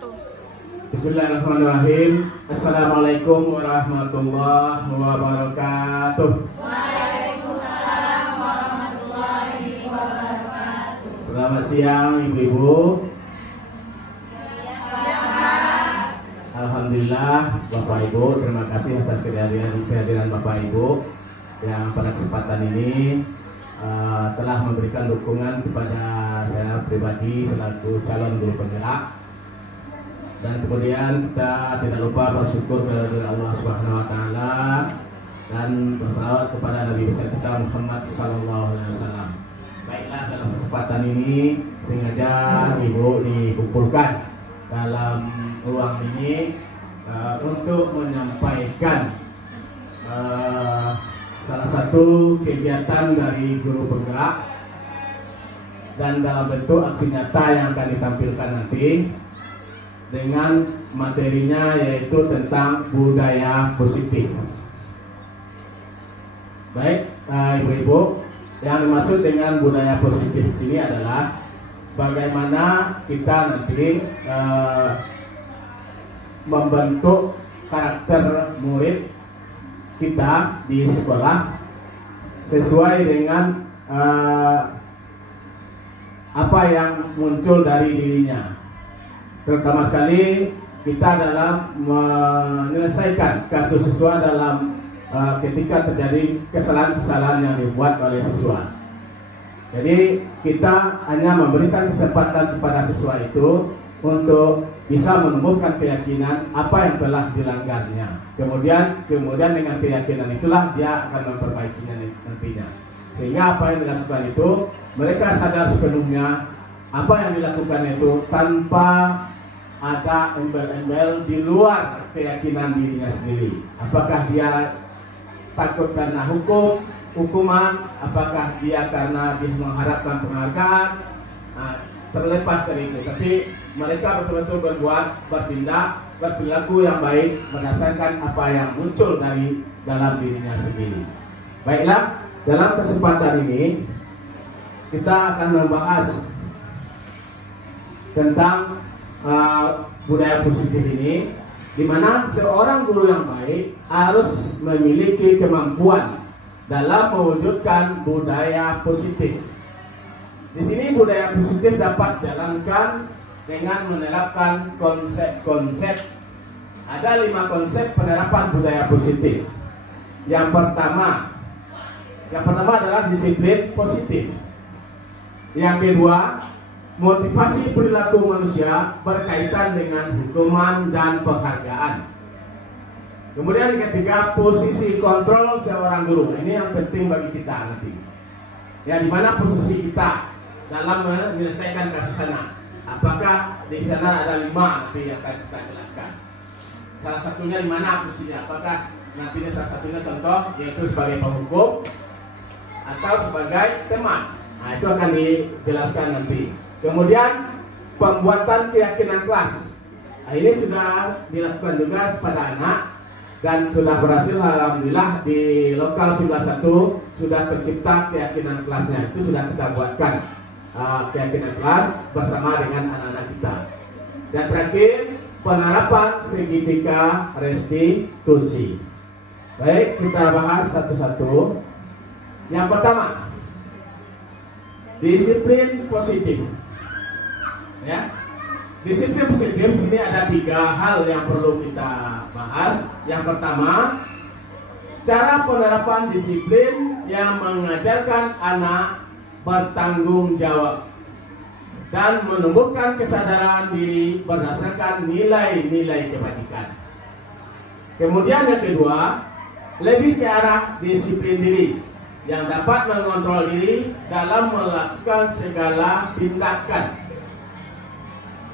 Bismillahirrahmanirrahim. Assalamualaikum warahmatullahi wabarakatuh. Waalaikumsalam warahmatullahi wabarakatuh. Selamat siang ibu-ibu. Alhamdulillah Bapak Ibu, terima kasih atas kehadiran Bapak Ibu yang pada kesempatan ini telah memberikan dukungan kepada saya pribadi selaku calon guru penggerak. Dan kemudian kita tidak lupa bersyukur kepada Allah Subhanahu wa taala dan bersalawat kepada Nabi besar kita Muhammad sallallahu alaihi wasallam. Baiklah, dalam kesempatan ini sengaja Ibu dikumpulkan dalam ruang ini untuk menyampaikan salah satu kegiatan dari guru penggerak dan dalam bentuk aksi nyata yang akan ditampilkan nanti dengan materinya yaitu tentang budaya positif. Baik, ibu-ibu, yang dimaksud dengan budaya positif di sini adalah bagaimana kita nanti membentuk karakter murid kita di sekolah sesuai dengan apa yang muncul dari dirinya. Terutama sekali kita dalam menyelesaikan kasus siswa dalam ketika terjadi kesalahan-kesalahan yang dibuat oleh siswa. Jadi kita hanya memberikan kesempatan kepada siswa itu untuk bisa menumbuhkan keyakinan apa yang telah dilanggarnya. Kemudian dengan keyakinan itulah dia akan memperbaikinya nantinya. Sehingga apa yang dilakukan itu mereka sadar sepenuhnya apa yang dilakukan itu tanpa ada embel-embel di luar keyakinan dirinya sendiri. Apakah dia takut karena hukuman, apakah dia karena dia mengharapkan penghargaan, terlepas dari itu. Tapi mereka betul-betul bertindak, berperilaku yang baik berdasarkan apa yang muncul dari dalam dirinya sendiri. Baiklah, dalam kesempatan ini kita akan membahas tentang budaya positif ini, di mana seorang guru yang baik harus memiliki kemampuan dalam mewujudkan budaya positif. Di sini budaya positif dapat dijalankan dengan menerapkan konsep-konsep. Ada 5 konsep penerapan budaya positif. Yang pertama adalah disiplin positif. Yang kedua, motivasi perilaku manusia berkaitan dengan hukuman dan penghargaan. Kemudian yang ketiga, posisi kontrol seorang guru. Ini yang penting bagi kita nanti. Ya, di mana posisi kita dalam menyelesaikan kasus sana. Apakah di sana ada 5 nanti yang akan kita jelaskan. Salah satunya di mana posisinya? Apakah nantinya salah satunya contoh yaitu sebagai penghukum atau sebagai teman. Nah, itu akan dijelaskan nanti. Kemudian pembuatan keyakinan kelas. Nah, ini sudah dilakukan juga pada anak dan sudah berhasil, alhamdulillah. Di lokal 91 sudah tercipta keyakinan kelasnya. Itu sudah kita buatkan keyakinan kelas bersama dengan anak-anak kita. Dan terakhir, penerapan segitiga restitusi. Baik, kita bahas satu-satu. Yang pertama, disiplin positif. Ya, disiplin positif di sini ada 3 hal yang perlu kita bahas. Yang pertama, cara penerapan disiplin yang mengajarkan anak bertanggung jawab dan menumbuhkan kesadaran diri berdasarkan nilai-nilai kebajikan. Kemudian yang kedua, lebih ke arah disiplin diri yang dapat mengontrol diri dalam melakukan segala tindakan.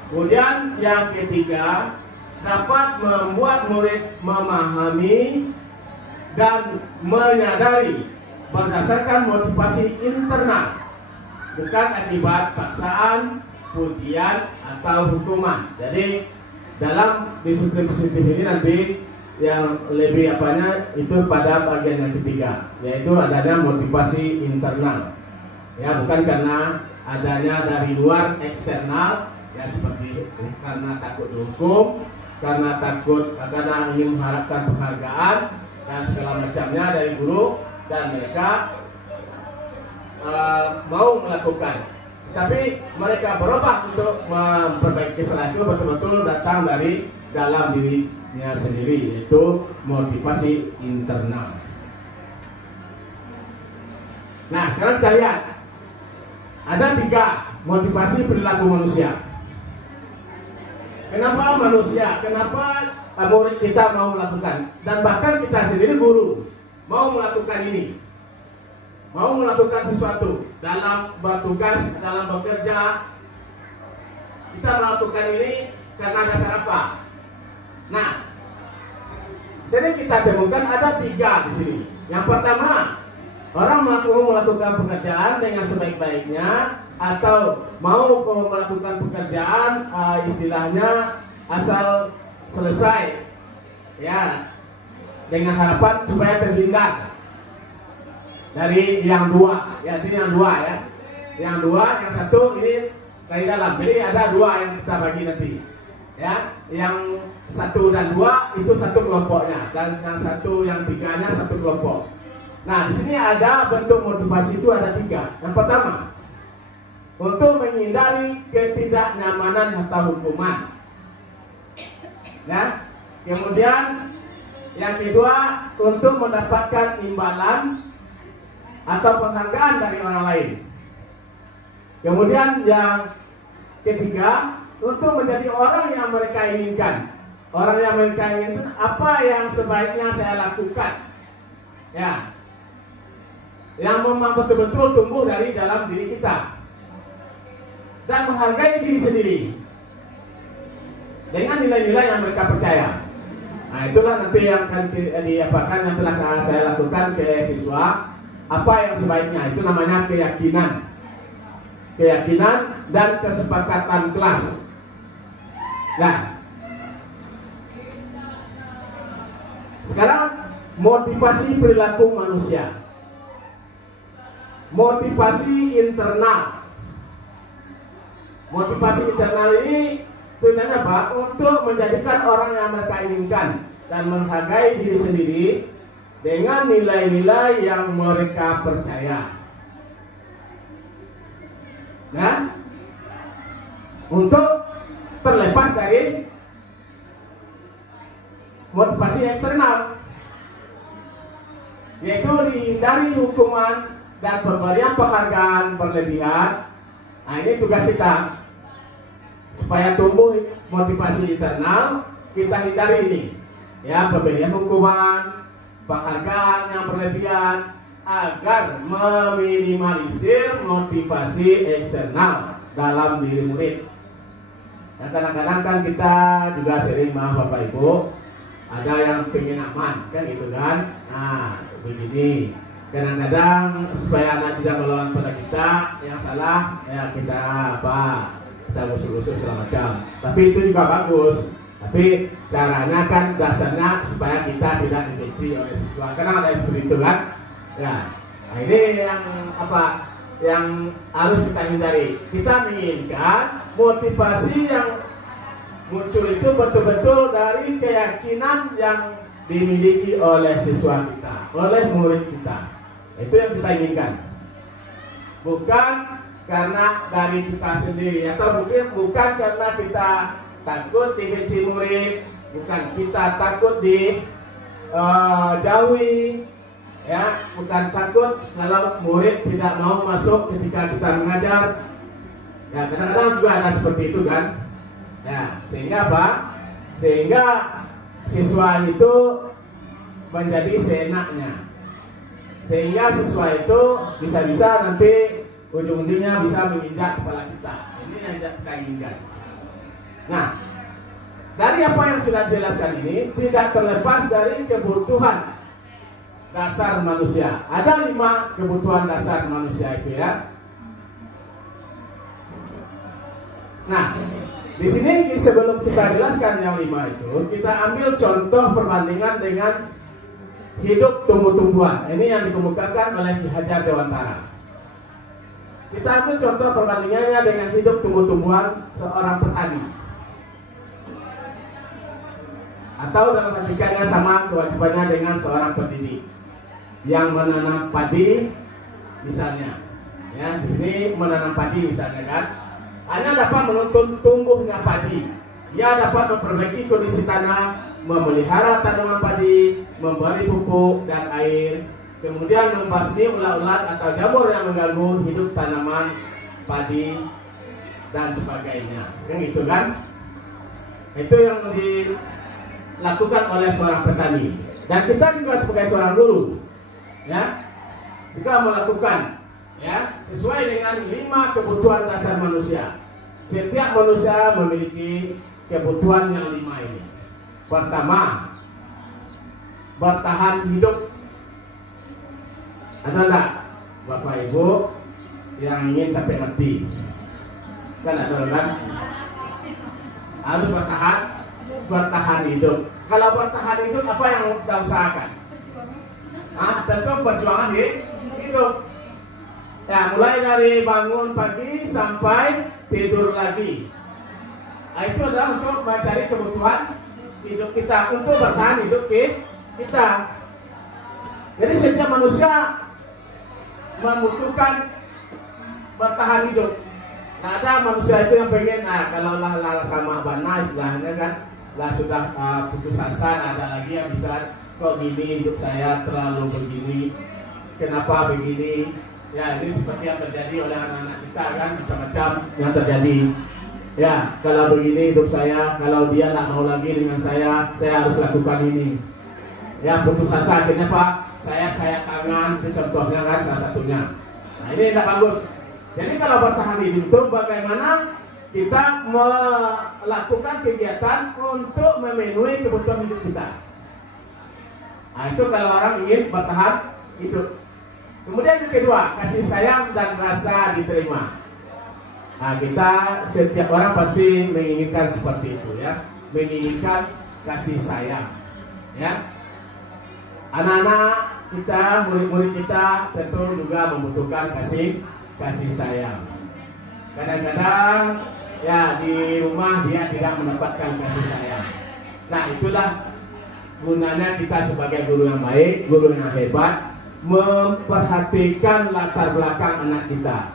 Kemudian yang ketiga, dapat membuat murid memahami dan menyadari berdasarkan motivasi internal, bukan akibat paksaan, pujian, atau hukuman. Jadi dalam disiplin positif ini nanti yang lebih itu pada bagian yang ketiga, yaitu adanya motivasi internal. Ya, bukan karena adanya dari luar eksternal, ya seperti karena takut dihukum, karena ingin mengharapkan penghargaan dan segala macamnya dari guru, dan mereka mau melakukan. Tapi mereka berubah untuk memperbaiki kesalahan itu betul-betul datang dari dalam dirinya sendiri, yaitu motivasi internal. Nah, sekarang kita lihat ada 3 motivasi perilaku manusia. Kenapa manusia? Kenapa murid kita mau melakukan? Dan bahkan kita sendiri guru mau melakukan ini, mau melakukan sesuatu dalam bertugas, dalam bekerja. Kita melakukan ini karena dasar apa? Nah, sering kita temukan ada 3 di sini. Yang pertama, orang melakukan pekerjaan dengan sebaik-baiknya, atau mau melakukan pekerjaan istilahnya asal selesai, ya, dengan harapan supaya terhindar dari yang 2. Ya, ini yang 2 ya. Yang 2, yang 1 ini dari dalam. Jadi ada 2 yang kita bagi nanti. Ya, yang 1 dan 2 itu satu kelompoknya, dan yang 1 yang 3-nya satu kelompok. Nah, di sini ada bentuk motivasi itu ada 3. Yang pertama, untuk menghindari ketidaknyamanan atau hukuman. Ya. Kemudian yang kedua, untuk mendapatkan imbalan atau penghargaan dari orang lain. Kemudian yang ketiga, untuk menjadi orang yang mereka inginkan. Orang yang mereka inginkan, apa yang sebaiknya saya lakukan. Ya. Yang memang betul-betul tumbuh dari dalam diri kita. Dan menghargai diri sendiri dengan nilai-nilai yang mereka percaya. Nah, itulah nanti yang akan diapakan yang telah saya lakukan ke siswa. Apa yang sebaiknya, itu namanya keyakinan. Keyakinan dan kesepakatan kelas. Nah, sekarang motivasi perilaku manusia. Motivasi internal. Motivasi internal ini tujuannya apa? Untuk menjadikan orang yang mereka inginkan dan menghargai diri sendiri dengan nilai-nilai yang mereka percaya. Nah, untuk terlepas dari motivasi eksternal, yaitu dihindari hukuman dan pemberian penghargaan berlebihan. Nah, ini tugas kita. Supaya tumbuh motivasi internal, kita hindari ini. Ya, pemberian hukuman, penghargaan yang berlebihan, agar meminimalisir motivasi eksternal dalam diri murid. Dan kadang-kadang kan kita juga sering, maaf Bapak Ibu, ada yang pengen aman, kan gitu kan. Nah, begini. Kadang-kadang supaya anak tidak melawan pada kita, yang salah ya kita gusur-gusur segala macam. Tapi itu juga bagus. Tapi caranya kan dasarnya supaya kita tidak dibenci oleh siswa. Karena ada yang seperti itu kan. Ya. Nah, ini yang harus kita hindari. Kita menginginkan motivasi yang muncul itu betul-betul dari keyakinan yang dimiliki oleh siswa kita, oleh murid kita. Itu yang kita inginkan. Bukan karena dari kita sendiri, atau mungkin bukan karena kita takut dibenci murid, bukan kita takut dijauhi, ya, bukan takut kalau murid tidak mau masuk ketika kita mengajar. Ya, kadang-kadang juga ada seperti itu kan. Ya, sehingga apa? Sehingga siswa itu menjadi seenaknya. Sehingga siswa itu bisa-bisa nanti ujung-ujungnya bisa menginjak kepala kita. Ini yang kita inginkan. Nah, dari apa yang sudah dijelaskan ini tidak terlepas dari kebutuhan dasar manusia. Ada 5 kebutuhan dasar manusia itu ya. Nah, di sini sebelum kita jelaskan yang 5 itu, kita ambil contoh perbandingan dengan hidup tumbuh-tumbuhan. Ini yang dikemukakan oleh Ki Hajar Dewantara. Kita ambil contoh perbandingannya dengan hidup tumbuh-tumbuhan seorang petani. Atau dalam artikannya sama kewajibannya dengan seorang pendidik yang menanam padi misalnya. Ya, di sini menanam padi misalnya kan. Hanya dapat menuntun tumbuhnya padi. Ia dapat memperbaiki kondisi tanah, memelihara tanaman padi, memberi pupuk dan air, kemudian membasmi ulat-ulat atau jamur yang mengganggu hidup tanaman padi dan sebagainya. Yang itu kan, itu yang dilakukan oleh seorang petani. Dan kita juga sebagai seorang guru, ya, kita melakukan, ya, sesuai dengan 5 kebutuhan dasar manusia. Setiap manusia memiliki kebutuhan yang 5 ini. Pertama, bertahan hidup. Ada enggak Bapak Ibu yang ingin sampai mati? Kan ada kan? Harus bertahan hidup. Kalau bertahan hidup, apa yang kita usahakan? Tentu perjuangan hidup. Ya, mulai dari bangun pagi sampai tidur lagi. Itu adalah untuk mencari kebutuhan hidup kita, untuk bertahan hidup kita. Jadi setiap manusia membutuhkan bertahan hidup. Nah, ada manusia itu yang pengen, kalau lah sama bana istilahnya kan, lah sudah putus asa, ada lagi yang bisa, kok gini hidup saya terlalu begini, kenapa begini? Ya, ini seperti yang terjadi oleh anak-anak kita kan, macam-macam yang terjadi. Ya, kalau begini hidup saya, kalau dia tak mau lagi dengan saya harus lakukan ini. Ya, putus asa akhirnya Pak, saya tangan, itu contohnya kan salah satunya. Nah, ini tidak bagus. Jadi kalau bertahan hidup itu bagaimana kita melakukan kegiatan untuk memenuhi kebutuhan hidup kita. Nah, itu kalau orang ingin bertahan hidup. Kemudian yang kedua, kasih sayang dan rasa diterima. Nah, kita setiap orang pasti menginginkan seperti itu ya, menginginkan kasih sayang. Ya, anak-anak kita, murid-murid kita tentu juga membutuhkan kasih sayang. Kadang-kadang ya di rumah dia tidak mendapatkan kasih sayang. Nah, itulah gunanya kita sebagai guru yang baik, guru yang hebat, memperhatikan latar belakang anak kita.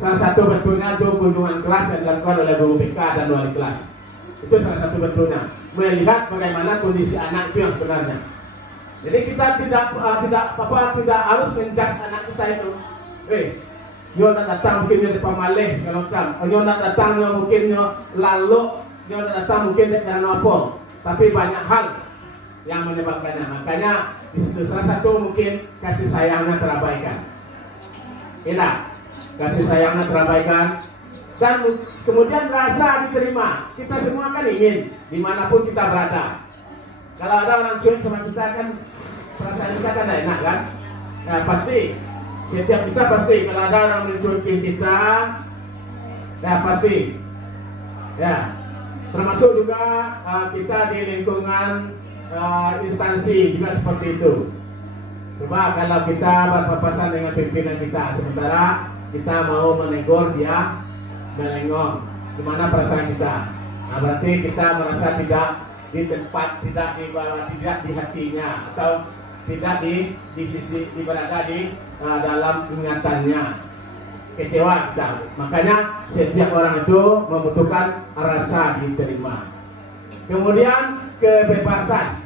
Salah satu bentuknya itu kunjungan kelas yang dilakukan oleh guru BK dan wali kelas. Itu salah satu bentuknya, melihat bagaimana kondisi anak itu yang sebenarnya. Jadi kita tidak harus menjudge anak kita itu. Dia nak datang mungkin dia pemalih segala macam. Dia nak datang mungkin dia lalu, dia nak datang mungkin dia karena apa. Tapi banyak hal yang menyebabkannya. Makanya di situ salah satu mungkin kasih sayangnya terabaikan. Tidak, kasih sayangnya terabaikan. Dan kemudian rasa diterima. Kita semua kan ingin dimanapun kita berada. Kalau ada orang cuek sama kita kan perasaan kita kan enak kan? Ya pasti. Setiap kita pasti kalau ada orang mencuekin kita, ya pasti. Ya, termasuk juga kita di lingkungan instansi juga seperti itu. Coba kalau kita berpapasan dengan pimpinan kita, sementara kita mau menegur dia melengong, gimana perasaan kita? Nah, berarti kita merasa tidak di tempat, tidak di bawah, tidak di hatinya, atau tidak di sisi berada di dalam ingatannya, kecewa kita. Makanya setiap orang itu membutuhkan rasa diterima. Kemudian kebebasan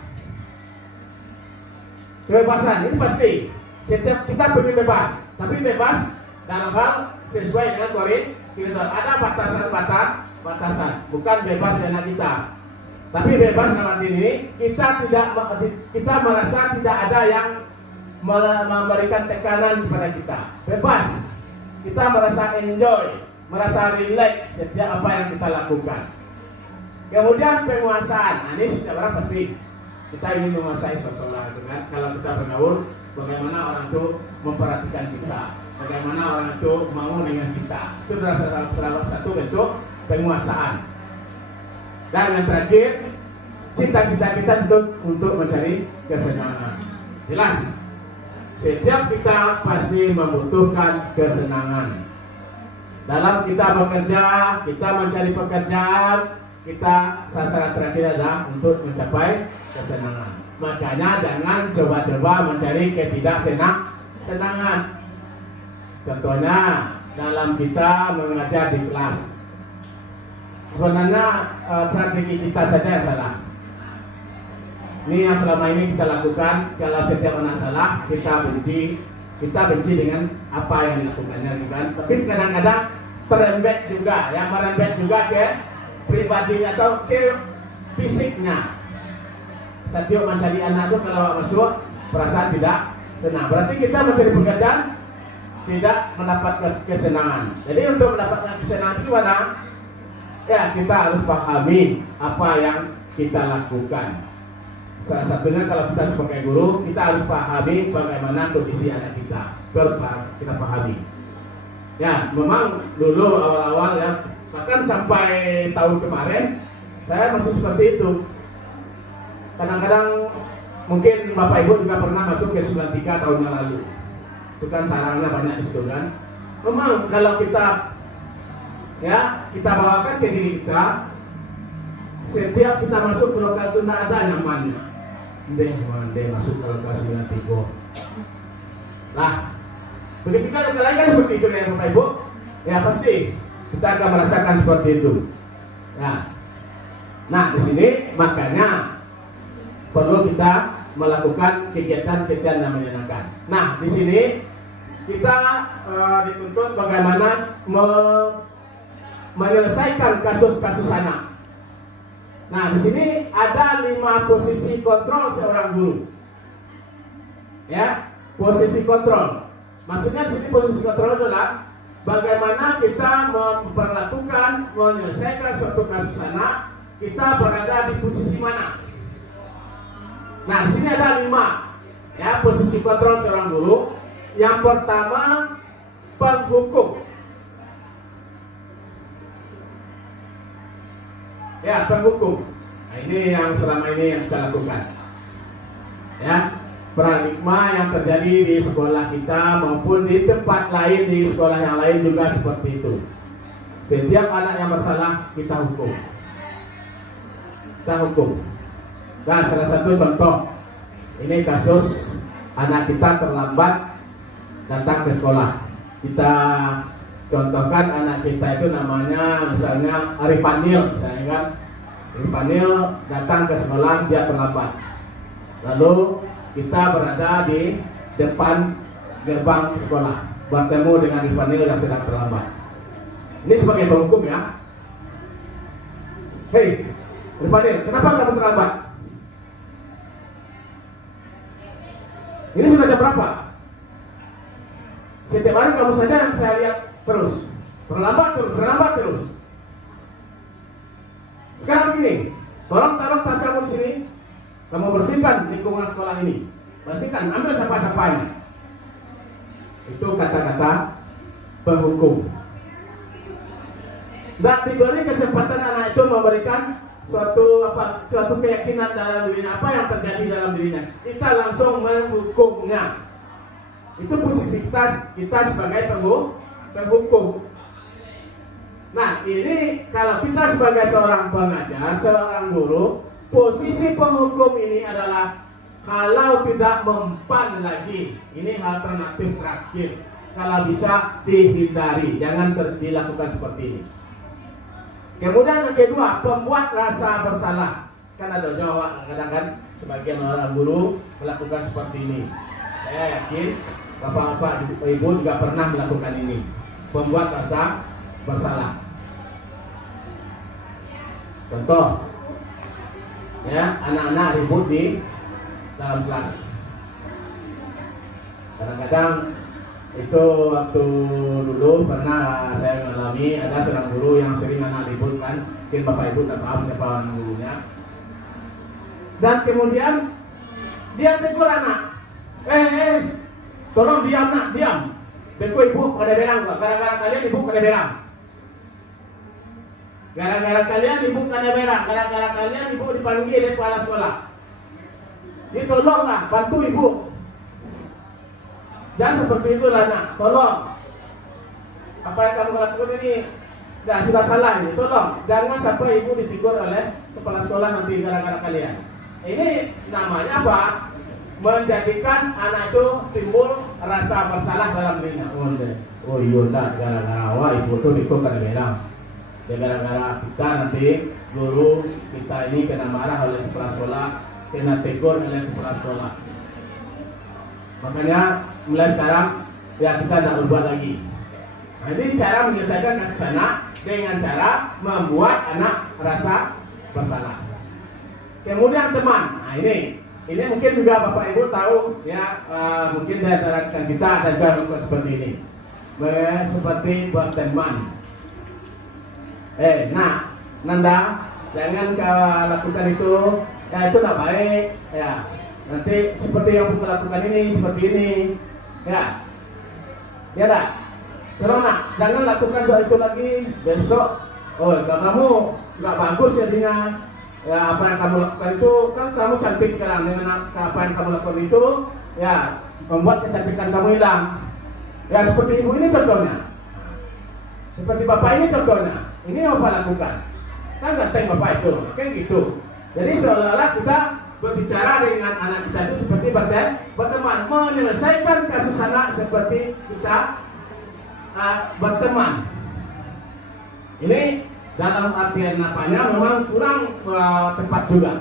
ini pasti setiap kita pengen bebas, tapi bebas dalam hal sesuai dengan koridor. Ada batasan, bukan bebas dengan kita. Tapi bebas dalam ini kita merasa tidak ada yang memberikan tekanan kepada kita. Bebas, kita merasa enjoy, merasa relax setiap apa yang kita lakukan. Kemudian penguasaan. Nah, ini setiap orang pasti kita ingin menguasai seseorang itu kan. Kalau kita bergaul, bagaimana orang itu memperhatikan kita, bagaimana orang itu mau dengan kita. Itu adalah satu bentuk penguasaan. Dan yang terakhir, cita-cita kita untuk mencari kesenangan. Jelas, setiap kita pasti membutuhkan kesenangan. Dalam kita bekerja, kita mencari pekerjaan, kita sasaran terakhir adalah untuk mencapai kesenangan. Makanya jangan coba-coba mencari ketidaksenangan. Contohnya dalam kita mengajar di kelas, sebenarnya strategi kita saja yang salah. Ini yang selama ini kita lakukan. Kalau setiap anak salah, kita benci dengan apa yang dilakukannya, kan? Tapi kadang-kadang merembet juga, yang merembet juga ke pribadi atau ke fisiknya. Setiap mencari anak itu kalau masuk perasaan tidak tenang. Berarti kita mencari pekerjaan tidak mendapat kesenangan. Jadi untuk mendapatkan kesenangan itu gimana? Ya, kita harus pahami apa yang kita lakukan. Salah satunya kalau kita sebagai guru, kita harus pahami bagaimana kondisi anak kita. Itu harus kita pahami. Ya, memang dulu awal-awal ya, bahkan sampai tahun kemarin, saya masih seperti itu. Kadang-kadang mungkin Bapak Ibu juga pernah masuk ke 93 tahun yang lalu. Itu kan sarangnya banyak di situ kan. Memang kalau kita bawakan ke diri kita, setiap kita masuk ke lokal itu tidak ada nyamannya. Dia masuk ke lokal 93. Lah, begitu kan lokal lain kan seperti itu ya Bapak Ibu. Ya pasti kita akan merasakan seperti itu. Ya. Nah di sini makanya perlu kita melakukan kegiatan-kegiatan yang menyenangkan. Nah di sini kita dituntut bagaimana menyelesaikan kasus-kasus anak. Nah, di sini ada 5 posisi kontrol seorang guru. Ya, posisi kontrol. Maksudnya di sini posisi kontrol adalah bagaimana kita menyelesaikan suatu kasus anak, kita berada di posisi mana. Nah, di sini ada 5 ya posisi kontrol seorang guru. Yang pertama, penghukum. Ya, penghukum. Nah, ini yang selama ini yang kita lakukan. Ya, paradigma yang terjadi di sekolah kita maupun di tempat lain, di sekolah yang lain juga seperti itu. Setiap anak yang bersalah kita hukum. Kita hukum. Nah, salah satu contoh, ini kasus anak kita terlambat datang ke sekolah. Kita contohkan anak kita itu namanya misalnya Arifanil, misalnya kan. Arifanil datang ke sekolah, dia terlambat. Lalu kita berada di depan gerbang sekolah, bertemu dengan Arifanil yang sedang terlambat. Ini sebagai penghukum ya. Hei, Arifanil, kenapa kamu terlambat? Ini sudah jam berapa? Setiap hari kamu saja yang saya lihat terus terlambat terus. Sekarang begini, tolong taruh tas kamu di sini. Kamu bersihkan lingkungan sekolah ini. Bersihkan, ambil sampah-sampahnya. Itu kata-kata penghukum. Dan diberi kesempatan anak itu memberikan suatu keyakinan dalam dirinya, apa yang terjadi dalam dirinya. Kita langsung menghukumnya. Itu posisi kita sebagai penghukum. Nah, ini kalau kita sebagai seorang pengajar, seorang guru, posisi penghukum ini adalah kalau tidak mempan lagi, ini alternatif terakhir. Kalau bisa dihindari, jangan dilakukan seperti ini. Kemudian yang kedua, pembuat rasa bersalah. Kan ada Jawa, kadang-kadang sebagian orang guru melakukan seperti ini. Saya yakin Bapak-bapak, Ibu juga pernah melakukan ini. Pembuat rasa bersalah. Contoh, ya, anak-anak ribut di dalam kelas. Kadang-kadang itu waktu dulu pernah saya mengalami, ada seorang guru yang sering anak ribut kan. Mungkin Bapak Ibu tak paham siapa orang gurunya. Dan kemudian dia tegur anak, tolong diam nak, diam. Beku ibu kada berang, gara-gara kalian ibu kada berang. Gara-gara kalian ibu kada berang, gara-gara kalian ibu dipanggil oleh kepala sekolah. Tolonglah, bantu ibu. Jangan seperti itu lah nak, tolong. apa yang kamu lakukan ini sudah salah ini. Tolong jangan sampai ibu ditegur oleh kepala sekolah nanti gara-gara kalian. Ini namanya apa? Menjadikan anak itu timbul rasa bersalah dalam dirinya. Oh iya, gara-gara ibu tuh ikut gara-gara. Gara-gara kita nanti guru kita ini kena marah oleh kepala sekolah, kena tegur oleh kepala sekolah. Makanya mulai sekarang ya kita tidak berbuat lagi. Nah, ini cara menyelesaikan kasus anak dengan cara membuat anak rasa bersalah. Kemudian teman, nah ini mungkin juga Bapak Ibu tahu ya, mungkin dari rekan kita ada juga seperti ini, seperti buat teman. Nah, Nanda, jangan kau lakukan itu, ya itu tidak baik, ya. Nanti seperti yang kamu lakukan ini, seperti ini, ya, ya tak? Terus nak, jangan lakukan soal itu lagi besok. Oh, kamu nggak bagus jadinya. Ya, apa yang kamu lakukan itu kan kamu cantik sekarang, dengan apa yang kamu lakukan itu, ya membuat kecantikan kamu hilang. Ya seperti ibu ini contohnya, seperti bapak ini contohnya. Ini yang bapak lakukan, kan ganteng bapak itu, kan gitu. Jadi seolah-olah kita berbicara dengan anak kita itu seperti berteman, menyelesaikan kasus anak seperti kita berteman. Ini dalam artian apanya memang kurang tepat juga,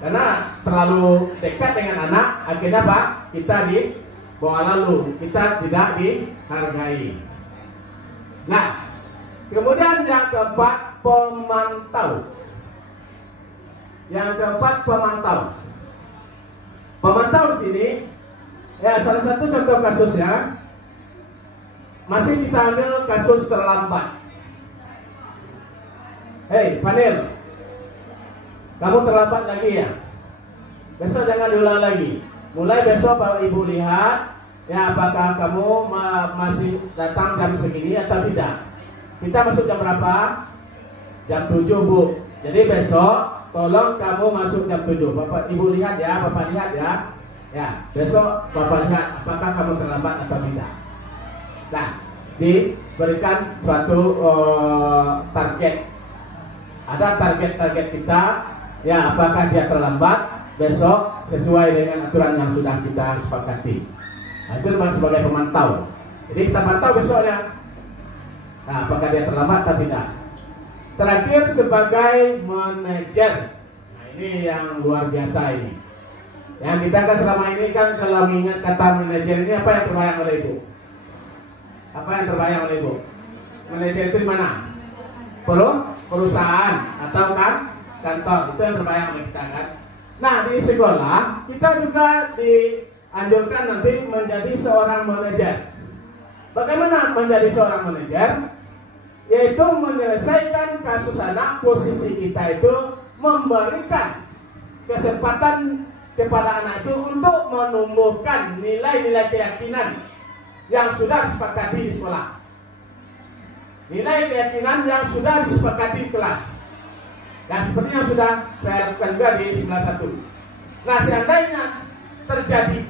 karena terlalu dekat dengan anak, akhirnya apa? Kita dibawa lalu, kita tidak dihargai. Nah, kemudian yang keempat, pemantau. Yang keempat, pemantau. Pemantau di sini, ya salah satu contoh kasusnya, masih kita ambil kasus terlambat. Hei, panel, kamu terlambat lagi ya? Besok jangan diulang lagi. Mulai besok Bapak Ibu lihat, ya apakah kamu masih datang jam segini atau tidak. Kita masuk jam berapa? Jam 7 Bu. Jadi besok tolong kamu masuk jam 7. Bapak Ibu lihat ya, Bapak lihat ya. Ya, besok Bapak lihat apakah kamu terlambat atau tidak. Nah, diberikan suatu target. Ada target-target kita, ya apakah dia terlambat besok sesuai dengan aturan yang sudah kita sepakati. Nah, itu sebagai pemantau. Jadi kita pantau besoknya. Nah, apakah dia terlambat atau tidak. Terakhir sebagai manajer. Nah, ini yang luar biasa ini. Yang kita kan selama ini kan kalau mengingat kata manajer ini apa yang terbayang oleh Ibu? Apa yang terbayang oleh Ibu? Manajer itu di mana? Perusahaan atau kan kantor, itu yang terbayang oleh kita kan. Nah, di sekolah kita juga dianjurkan nanti menjadi seorang manajer. Bagaimana menjadi seorang manajer? Yaitu menyelesaikan kasus anak. Posisi kita itu memberikan kesempatan kepada anak itu untuk menumbuhkan nilai-nilai keyakinan yang sudah disepakati di sekolah. Nilai keyakinan yang sudah disepakati di kelas. Nah, seperti yang sudah saya lakukan juga di 91. Nah, seandainya terjadi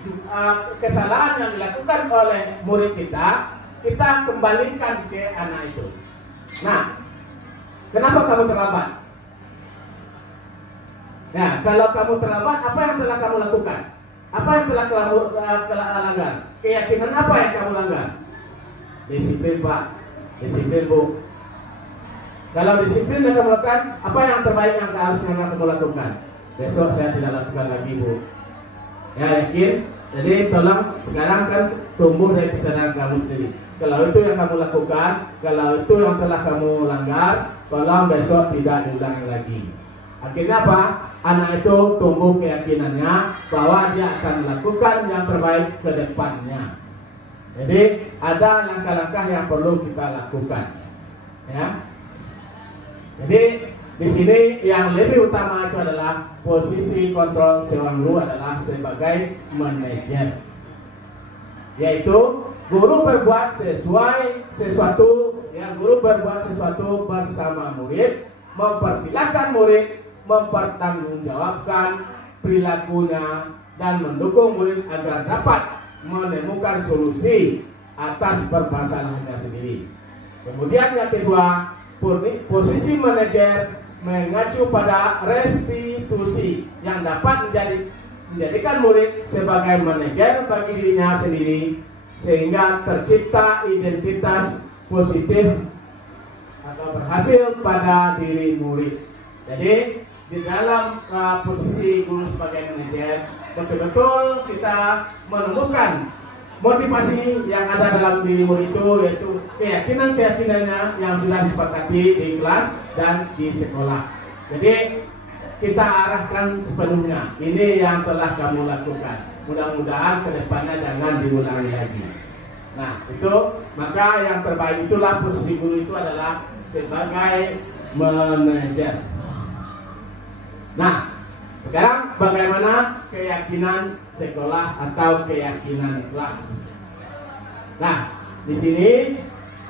kesalahan yang dilakukan oleh murid kita kembalikan ke anak itu. Nah, kenapa kamu terlambat? Ya, kalau kamu terlambat, apa yang telah kamu lakukan? Apa yang telah kamu langgar? Keyakinan apa yang kamu langgar? Disiplin, Pak. Disiplin, Bu. Kalau disiplin yang kamu lakukan, apa yang terbaik yang harusnya kamu lakukan? Besok saya tidak lakukan lagi, Bu. Ya, yakin? Jadi tolong sekarang kan tumbuh dari kesadaran kamu sendiri. Kalau itu yang kamu lakukan, kalau itu yang telah kamu langgar, tolong besok tidak diulangi lagi. Akhirnya apa? Anak itu tumbuh keyakinannya bahwa dia akan melakukan yang terbaik ke depannya. Jadi ada langkah-langkah yang perlu kita lakukan, ya. Jadi di sini yang lebih utama itu adalah posisi kontrol seorang guru adalah sebagai manajer, yaitu guru berbuat sesuatu, ya guru berbuat sesuatu bersama murid, mempersilahkan murid mempertanggungjawabkan perilakunya dan mendukung murid agar dapat menemukan solusi atas permasalahannya sendiri. Kemudian yang kedua, posisi manajer mengacu pada restitusi yang dapat menjadikan murid sebagai manajer bagi dirinya sendiri, sehingga tercipta identitas positif atau berhasil pada diri murid. Jadi di dalam posisi guru sebagai manajer, betul-betul kita menemukan motivasi yang ada dalam diri murid itu, yaitu keyakinan-keyakinannya yang sudah disepakati di kelas dan di sekolah. Jadi kita arahkan sepenuhnya, ini yang telah kamu lakukan. Mudah-mudahan kedepannya jangan diulangi lagi. Nah itu, maka yang terbaik itulah posisi guru itu adalah sebagai manajer. Nah, sekarang bagaimana keyakinan sekolah atau keyakinan kelas? Nah, di sini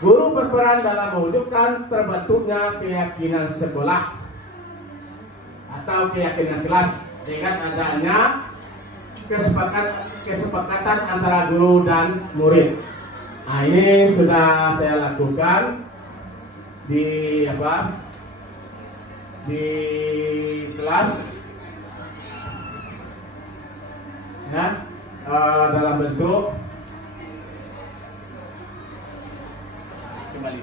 guru berperan dalam mewujudkan terbentuknya keyakinan sekolah atau keyakinan kelas dengan adanya kesepakatan antara guru dan murid. Nah, ini sudah saya lakukan di kelas ya, dalam bentuk kembali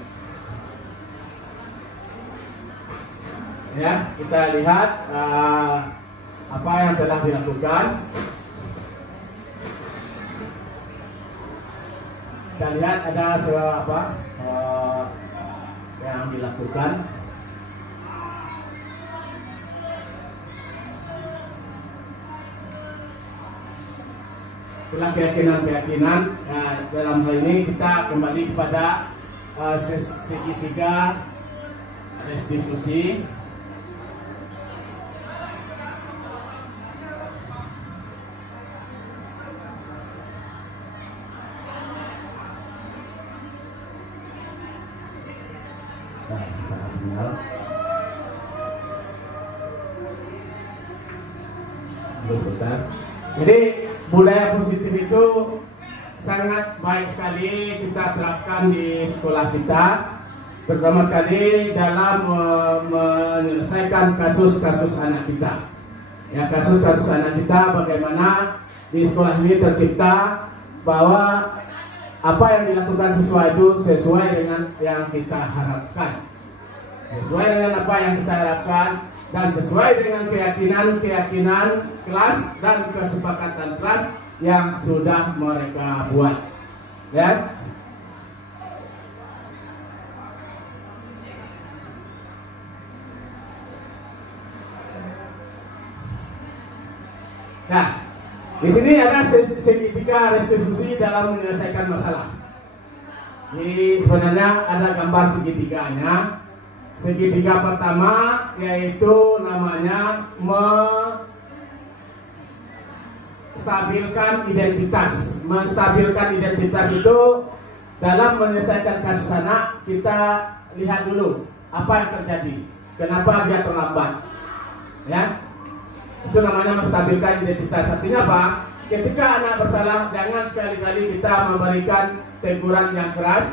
ya, kita lihat apa yang telah dilakukan. Kita lihat ada yang dilakukan. Itulah keyakinan-keyakinan. Nah, dalam hal ini kita kembali kepada segitiga restitusi. Jadi budaya positif itu sangat baik sekali kita terapkan di sekolah kita, terutama sekali dalam menyelesaikan kasus-kasus anak kita. Ya, kasus-kasus anak kita, bagaimana di sekolah ini tercipta bahwa apa yang dilakukan siswa itu sesuai dengan yang kita harapkan, sesuai dengan apa yang kita harapkan, dan sesuai dengan keyakinan kelas dan kesepakatan kelas yang sudah mereka buat. Ya. Nah, di sini ada segitiga restitusi dalam menyelesaikan masalah. Ini sebenarnya ada gambar segitiganya. Segitiga pertama yaitu namanya menstabilkan identitas. Menstabilkan identitas itu dalam menyelesaikan kasus anak, kita lihat dulu apa yang terjadi, kenapa dia terlambat. Ya, itu namanya menstabilkan identitas. Artinya apa? Ketika anak bersalah, jangan sekali-kali kita memberikan teguran yang keras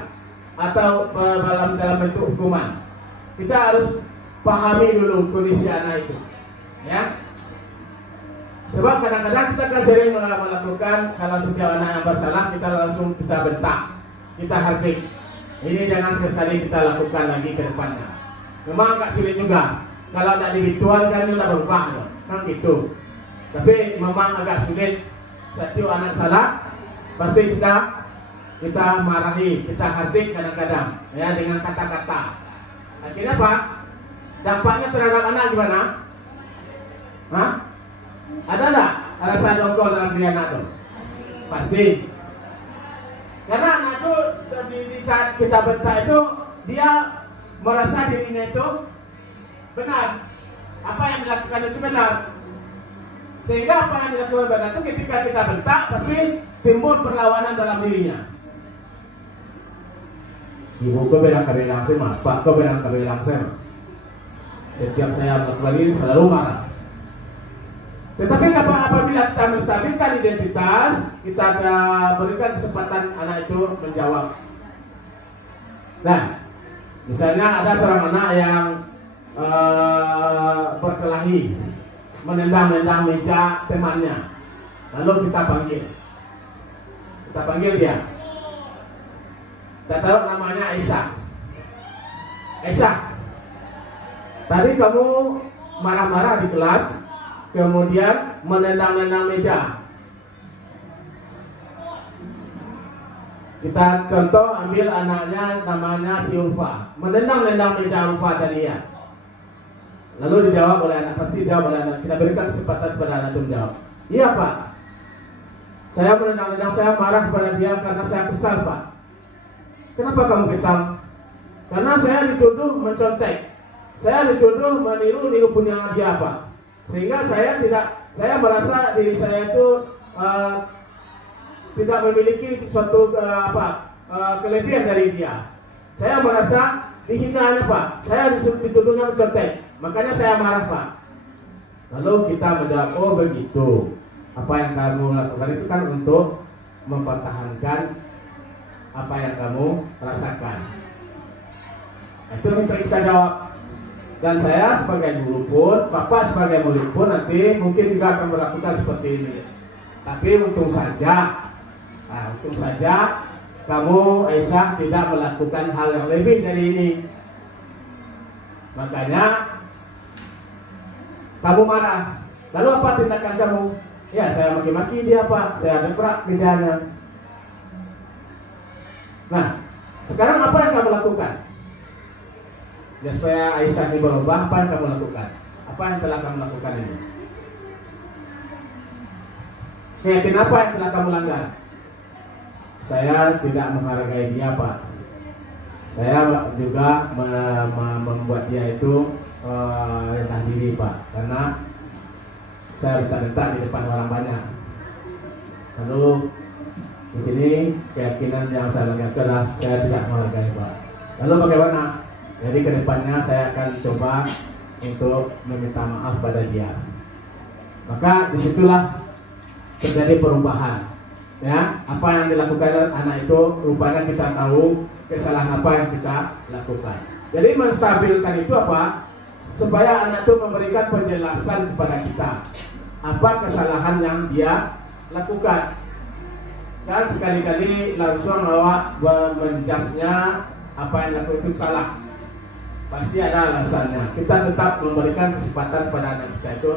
atau dalam bentuk hukuman. Kita harus pahami dulu kondisi anak itu, ya. Sebab kadang-kadang kita kan sering melakukan, kalau setiap anak yang bersalah kita langsung bisa bentak, kita hardik. Ini jangan sekali kita lakukan lagi ke depannya. Memang agak sulit juga. Kalau tidak dibituan kan sudah berubah, kan gitu. Tapi memang agak sulit. Satu anak salah, pasti kita marahi, kita hardik kadang-kadang, ya, dengan kata-kata. Akhirnya apa? Dampaknya terhadap anak gimana? Hah? Ada enggak rasa dongkol dalam diri anak itu? Pasti. Karena anak itu di saat kita bentak itu, dia merasa dirinya itu benar. Apa yang dilakukan itu benar. Sehingga apa yang dilakukan benar itu ketika kita bentak, pasti timbul perlawanan dalam dirinya. Ibu kau belang-belang saya, Pak kau belang-belang saya. Setiap saya melakukan ini selalu marah. Tetapi apabila kita menstabilkan identitas, kita berikan kesempatan anak itu menjawab. Nah, misalnya ada seorang anak yang berkelahi, menendang-nendang meja temannya, lalu kita panggil dia. Kita taruh namanya Aisyah. Aisyah, tadi kamu marah-marah di kelas, kemudian menendang-nendang meja. Kita contoh ambil anaknya namanya si Ulfa, menendang-nendang meja Ulfa tadi ya. Lalu dijawab oleh anak, pasti dijawab oleh anak. Kita berikan kesempatan kepada anak itu menjawab. Iya Pak, saya menendang-nendang, saya marah kepada dia karena saya kesal Pak. Kenapa kamu kesal? Karena saya dituduh mencontek, saya dituduh meniru punya dia Pak. Sehingga saya merasa diri saya itu tidak memiliki suatu kelebihan dari dia. Saya merasa dihina Pak. Saya dituduhnya mencontek, makanya saya marah Pak. Lalu kita menjawab, oh begitu. Apa yang kamu lakukan itu kan untuk mempertahankan apa yang kamu rasakan. Itu kita jawab. Dan saya sebagai guru pun, Bapak sebagai murid pun nanti mungkin juga akan melakukan seperti ini. Tapi untung saja kamu Aisyah tidak melakukan hal yang lebih dari ini. Makanya kamu marah. Lalu apa tindakan kamu? Ya saya maki-maki dia Pak, saya deprak mejanya. Nah, sekarang apa yang kamu lakukan? Ya supaya Aisyah ini berubah, apa yang kamu lakukan? Apa yang telah kamu lakukan ini? Keyakinan apa yang telah kamu langgar? Saya tidak menghargai dia Pak. Saya juga membuat dia itu rendah diri Pak, karena saya letak-letak di depan orang banyak. Lalu di sini keyakinan yang saya langgar adalah saya tidak menghargai Pak. Lalu bagaimana? Jadi kedepannya saya akan coba untuk meminta maaf pada dia. Maka disitulah terjadi perubahan. Ya, apa yang dilakukan anak itu rupanya kita tahu kesalahan apa yang kita lakukan. Jadi menstabilkan itu apa? Supaya anak itu memberikan penjelasan kepada kita apa kesalahan yang dia lakukan. Dan sekali-kali langsung awak menjasnya apa yang dilakukan itu salah. Pasti ada alasannya. Kita tetap memberikan kesempatan pada anak kita itu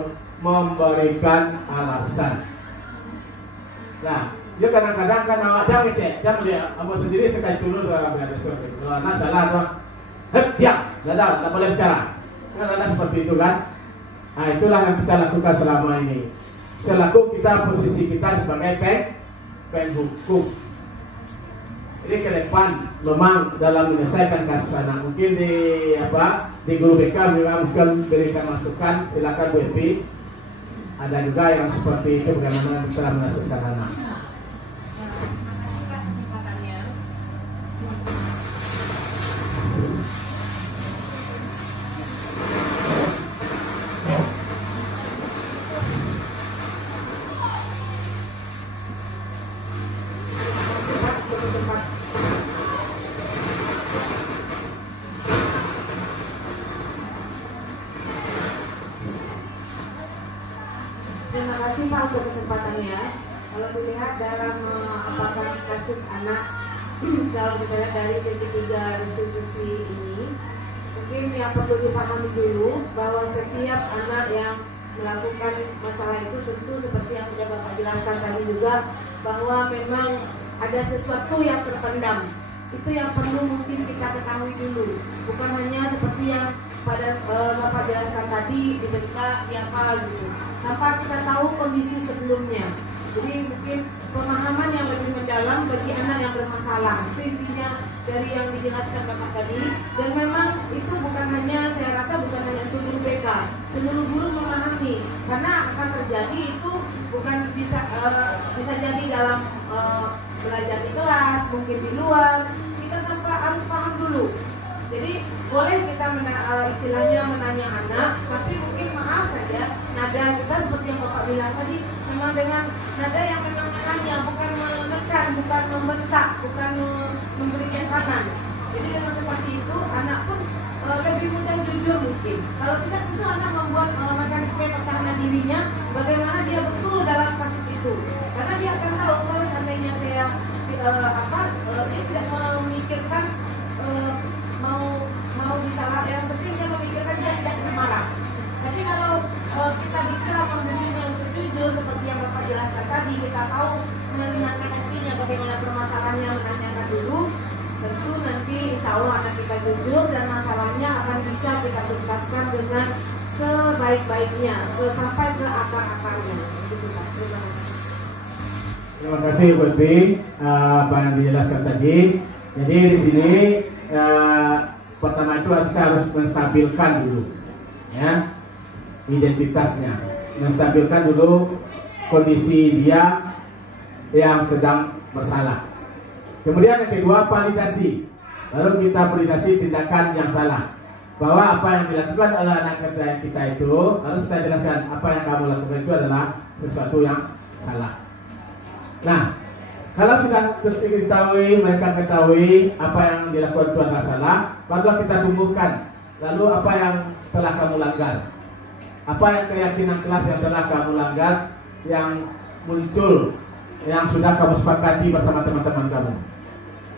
memberikan alasan. Nah, dia kadang-kadang kan awak jangan ngecek, jangan dia kamu sendiri kita dulu kalau anak salah tuh, diam, tidak boleh bicara. Kan ada seperti itu kan? Nah, itulah yang kita lakukan selama ini. Selaku kita posisi kita sebagai penghukum. Jadi ke depan memang dalam menyelesaikan kasus anak mungkin di guru BK memang berikan masukan, silakan Bu Epi. Ada juga yang seperti itu bagaimana cara mengasuskan anak. Terima kasih Pak untuk kesempatannya. Kalau dilihat dalam apakah kasus anak kalau kita lihat dari segitiga restitusi ini, mungkin yang perlu dipahami dulu bahwa setiap anak yang melakukan masalah itu tentu seperti yang sudah Bapak jelaskan tadi juga, bahwa memang ada sesuatu yang terpendam. Itu yang perlu mungkin kita ketahui dulu, bukan hanya seperti yang pada Bapak jelaskan tadi diberita apa gitu, tanpa kita tahu kondisi sebelumnya. Jadi mungkin pemahaman yang lebih mendalam bagi anak yang bermasalah, itu intinya dari yang dijelaskan Bapak tadi. Dan memang itu bukan hanya, saya rasa bukan hanya untuk guru BK, seluruh guru memahami, karena akan terjadi itu bukan bisa jadi dalam belajar di kelas, mungkin di luar. Kita tanpa harus paham dulu Jadi boleh kita istilahnya menanya anak, tapi mungkin maaf saja nada kita seperti yang Bapak bilang tadi, memang dengan nada yang memang menanya, bukan menekan, bukan membentak, bukan memberikan kanan. Jadi dengan seperti itu anak pun lebih mudah jujur mungkin. Kalau tidak tentu anak membuat mekanisme pertahanan dirinya, bagaimana dia betul dalam kasus itu. Karena dia akan tahu kalau seandainya saya dia tidak memikirkan mau disalah, yang penting dia memikirkan dia tidak kena marah. Tapi kalau kita bisa memberinya untuk jujur seperti yang Bapak jelaskan tadi, kita tahu menanyakan pastinya bagaimana permasalahannya, menanyakan dulu, tentu nanti insya Allah anak kita jujur dan masalahnya akan bisa kita tuntaskan dengan sebaik-baiknya sampai ke akar-akarnya. Terima kasih. Terima kasih Bu Eti, apa yang dijelaskan tadi. Jadi di sini pertama itu kita harus menstabilkan dulu, ya, identitasnya, menstabilkan dulu kondisi dia yang sedang bersalah. Kemudian yang kedua, validasi. Baru kita validasi tindakan yang salah. Bahwa apa yang dilakukan oleh anak kita itu harus kita jelaskan, apa yang kamu lakukan itu adalah sesuatu yang salah. Nah, kalau sudah diketahui, mereka ketahui apa yang dilakukan itu adalah salah, barulah kita tumbuhkan. Lalu apa yang telah kamu langgar? Apa yang keyakinan kelas yang telah kamu langgar, yang muncul, yang sudah kamu sepakati bersama teman-teman kamu,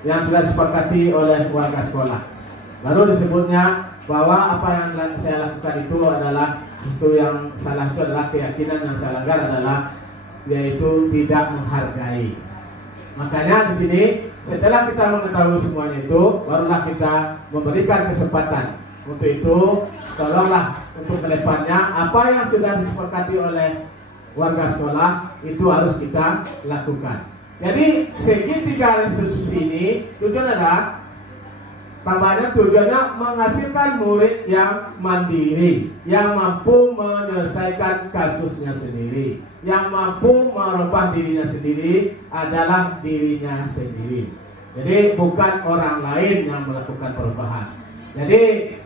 yang sudah disepakati oleh warga sekolah. Baru disebutnya bahwa apa yang saya lakukan itu adalah sesuatu yang salah, itu adalah keyakinan yang saya langgar adalah yaitu tidak menghargai. Makanya di sini setelah kita mengetahui semuanya itu, barulah kita memberikan kesempatan. Untuk itu, tolonglah untuk kedepannya apa yang sudah disepakati oleh warga sekolah itu harus kita lakukan. Jadi segitiga restitusi ini tujuannya adalah tujuannya menghasilkan murid yang mandiri, yang mampu menyelesaikan kasusnya sendiri, yang mampu merubah dirinya sendiri adalah dirinya sendiri. Jadi bukan orang lain yang melakukan perubahan. Jadi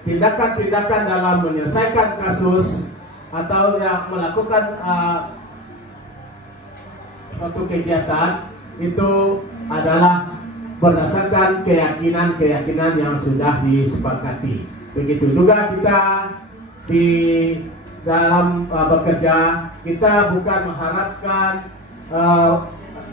tindakan-tindakan dalam menyelesaikan kasus atau yang melakukan suatu kegiatan itu adalah berdasarkan keyakinan-keyakinan yang sudah disepakati. Begitu juga kita di dalam bekerja, kita bukan mengharapkan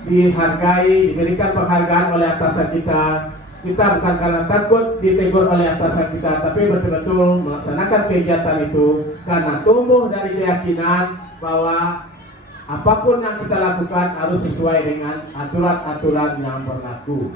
dihargai, diberikan penghargaan oleh atasan kita. Kita bukan karena takut ditegur oleh atasan kita, tapi betul-betul melaksanakan kegiatan itu karena tumbuh dari keyakinan bahwa apapun yang kita lakukan harus sesuai dengan aturan-aturan yang berlaku.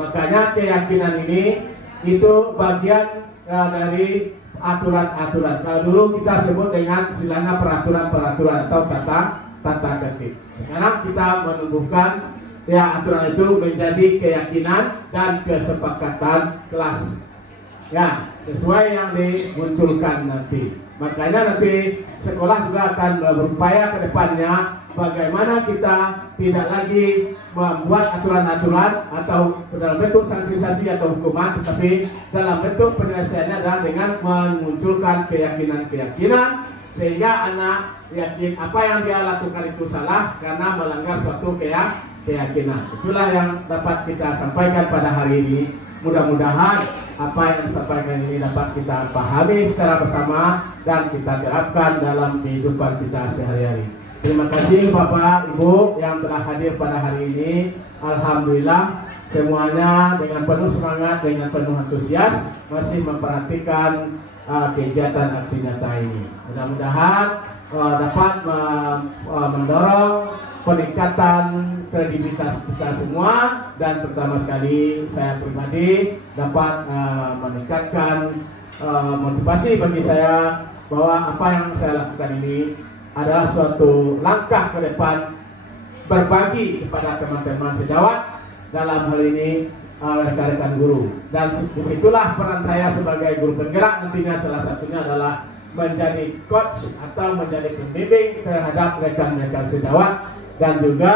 Makanya keyakinan ini itu bagian dari aturan-aturan. Kalau dulu kita sebut dengan istilahnya peraturan-peraturan atau tata tertib. Sekarang kita menumbuhkan aturan itu menjadi keyakinan dan kesepakatan kelas. Ya, sesuai yang dimunculkan nanti. Makanya nanti sekolah juga akan berupaya ke depannya bagaimana kita tidak lagi membuat aturan-aturan atau dalam bentuk sanksi-sanksi atau hukuman, tetapi dalam bentuk penyelesaiannya adalah dengan memunculkan keyakinan-keyakinan sehingga anak yakin apa yang dia lakukan itu salah karena melanggar suatu keyakinan. Itulah yang dapat kita sampaikan pada hari ini. Mudah-mudahan apa yang disampaikan ini dapat kita pahami secara bersama dan kita terapkan dalam kehidupan kita sehari-hari. Terima kasih Bapak Ibu yang telah hadir pada hari ini. Alhamdulillah semuanya dengan penuh semangat, dengan penuh antusias masih memperhatikan kegiatan aksi nyata ini. Mudah-mudahan dapat mendorong peningkatan kredibilitas kita semua dan pertama sekali saya pribadi dapat meningkatkan motivasi bagi saya bahwa apa yang saya lakukan ini adalah suatu langkah ke depan berbagi kepada teman-teman sejawat dalam hal ini rekan-rekan guru, dan disitulah peran saya sebagai guru penggerak nantinya salah satunya adalah menjadi coach atau menjadi pembimbing terhadap rekan-rekan sejawat dan juga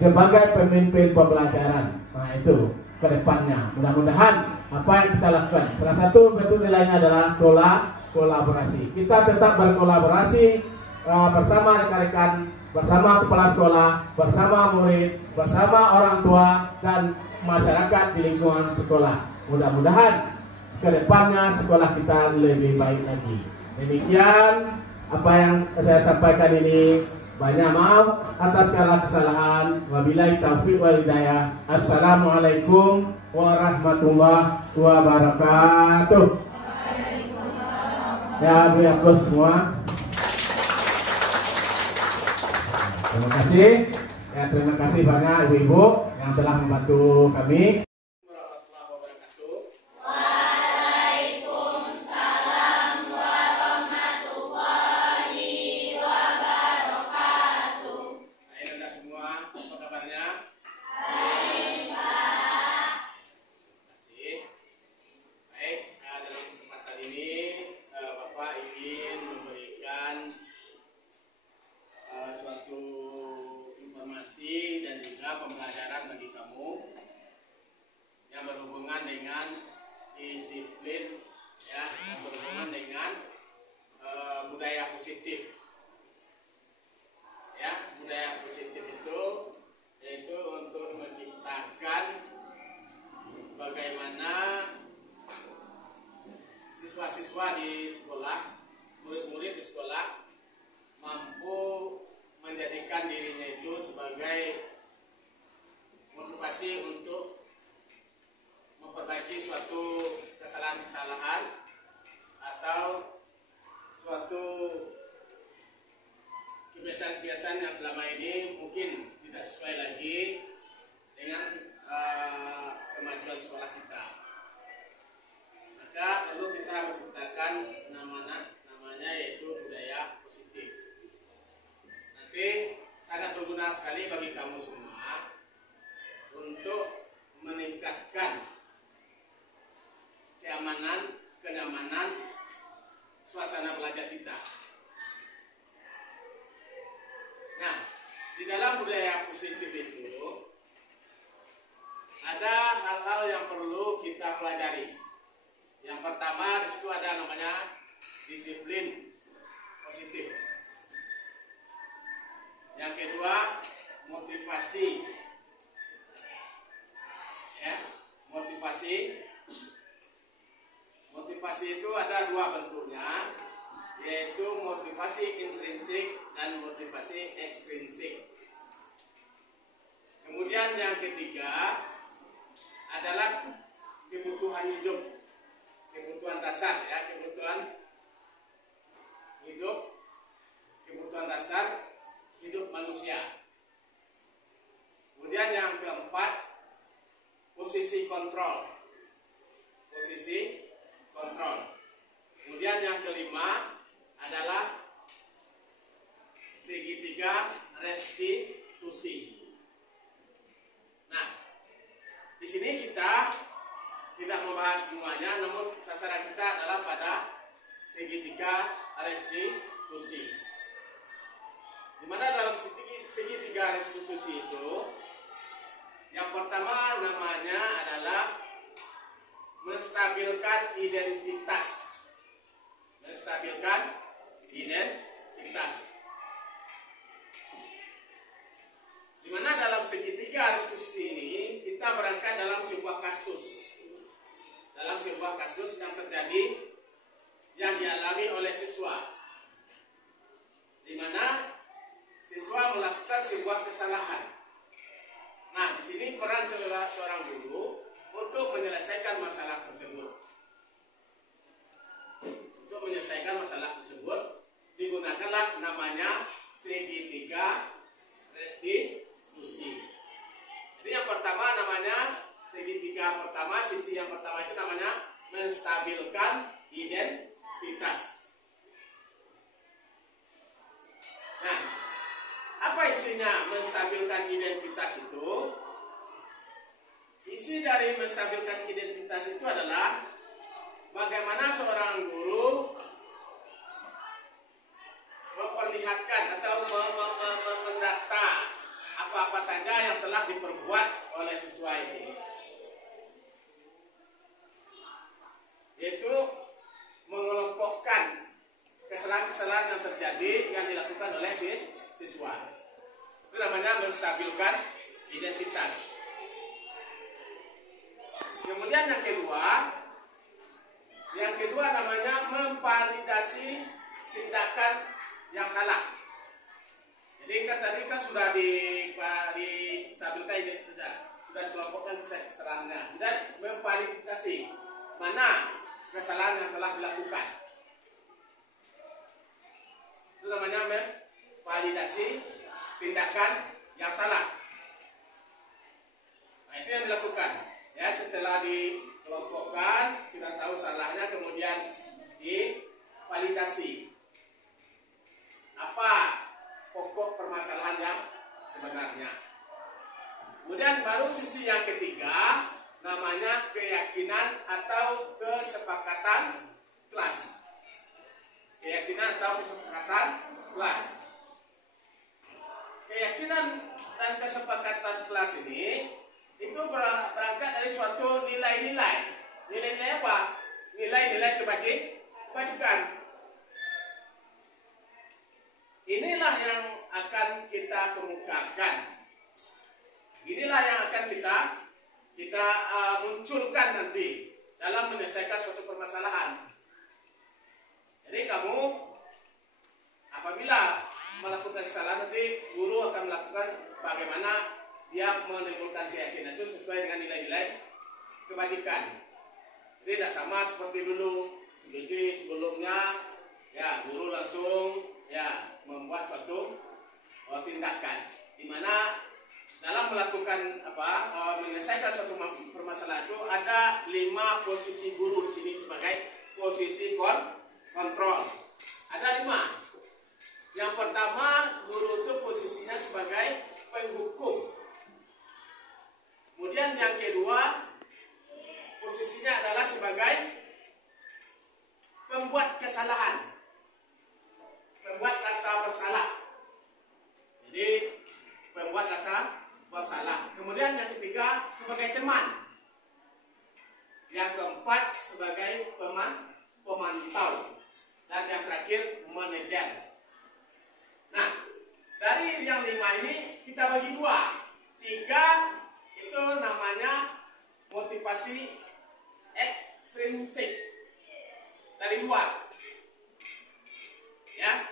sebagai pemimpin pembelajaran. Nah itu ke depannya mudah-mudahan apa yang kita lakukan. Salah satu bentuk nilainya adalah kolaborasi. Kita tetap berkolaborasi bersama rekan-rekan, bersama kepala sekolah, bersama murid, bersama orang tua dan masyarakat di lingkungan sekolah. Mudah-mudahan ke depannya sekolah kita lebih baik lagi. Demikian apa yang saya sampaikan ini. Banyak maaf atas segala kesalahan. Wabillahi taufiq wal hidayah. Assalamualaikum warahmatullahi wabarakatuh. Ya, beri aplaus semua. Terima kasih. Ya, terima kasih banyak ibu-ibu yang telah membantu kami. Dan juga pembelajaran bagi kamu yang berhubungan dengan disiplin, ya, yang berhubungan dengan budaya positif. Ya, budaya positif itu yaitu untuk menciptakan bagaimana siswa-siswa di sekolah, murid-murid di sekolah mampu menjadikan dirinya itu sebagai motivasi untuk memperbaiki suatu kesalahan-kesalahan atau suatu kebiasaan-kebiasaan yang selama ini mungkin tidak sesuai lagi dengan kemajuan sekolah kita. Maka perlu kita menciptakan namanya yaitu budaya positif. Nanti sangat berguna sekali bagi kamu semua untuk meningkatkan kenyamanan suasana belajar kita. Nah, di dalam budaya positif itu ada hal-hal yang perlu kita pelajari. Yang pertama di situ ada namanya disiplin positif. Yang kedua, motivasi. Ya, motivasi. Motivasi itu ada dua bentuknya, yaitu motivasi intrinsik dan motivasi ekstrinsik. Kemudian yang ketiga adalah kebutuhan hidup, kebutuhan dasar, ya, kebutuhan hidup, kebutuhan dasar hidup manusia. Kemudian yang keempat, posisi kontrol. Posisi kontrol. Kemudian yang kelima adalah segitiga restitusi. Nah, di sini kita tidak membahas semuanya, namun sasaran kita adalah pada segitiga restitusi. Di mana dalam segitiga restitusi itu, yang pertama namanya adalah menstabilkan identitas. Menstabilkan identitas. Di mana dalam segitiga restitusi ini kita berangkat dalam sebuah kasus. Dalam sebuah kasus yang terjadi yang dialami oleh siswa. Di mana siswa melakukan sebuah kesalahan. Nah, di sini peran seorang guru untuk menyelesaikan masalah tersebut. Untuk menyelesaikan masalah tersebut, digunakanlah namanya segitiga restitusi. Jadi yang pertama namanya segitiga pertama, sisi yang pertama itu namanya menstabilkan identitas. Nah, apa isinya menstabilkan identitas itu? Isi dari menstabilkan identitas itu adalah bagaimana seorang guru memperlihatkan atau mendata apa-apa saja yang telah diperbuat oleh siswa ini. kesalahan-kesalahan yang terjadi yang dilakukan oleh siswa. Itu namanya menstabilkan identitas. Kemudian yang kedua namanya memvalidasi tindakan yang salah. Jadi kan tadi kan sudah distabilkan identitas, sudah dikelompokkan kesalahannya, dan memvalidasi mana kesalahan yang telah dilakukan. Itu namanya memvalidasi tindakan yang salah. Nah, itu yang dilakukan. Ya, setelah dikelompokkan, sudah tahu salahnya, kemudian divalidasi. Apa pokok permasalahan yang sebenarnya? Kemudian baru sisi yang ketiga, namanya keyakinan atau kesepakatan kelas. Keyakinan atau kesepakatan kelas. Keyakinan dan kesepakatan kelas ini itu berangkat dari suatu nilai-nilai. Nilai-nilai apa? Nilai-nilai kebajikan. Inilah yang akan kita kemukakan. Inilah yang akan kita munculkan nanti dalam menyelesaikan suatu permasalahan. Jadi kamu apabila melakukan kesalahan, nanti guru akan melakukan bagaimana dia menimbulkan keyakinan itu sesuai dengan nilai-nilai kebajikan. Jadi tidak sama seperti dulu. Seperti sebelumnya, ya guru langsung ya membuat suatu tindakan di mana dalam melakukan menyelesaikan suatu permasalahan itu ada 5 posisi guru di sini sebagai posisi kontrol. Ada 5. Yang pertama, guru itu posisinya sebagai penghukum. Kemudian yang kedua, posisinya adalah sebagai pembuat kesalahan, pembuat rasa bersalah. Jadi pembuat rasa bersalah. Kemudian yang ketiga sebagai teman. Yang keempat sebagai pemantau. Dan yang terakhir manajer. Nah, dari yang 5 ini kita bagi 2. 3 itu namanya motivasi ekstrinsik dari luar. Ya.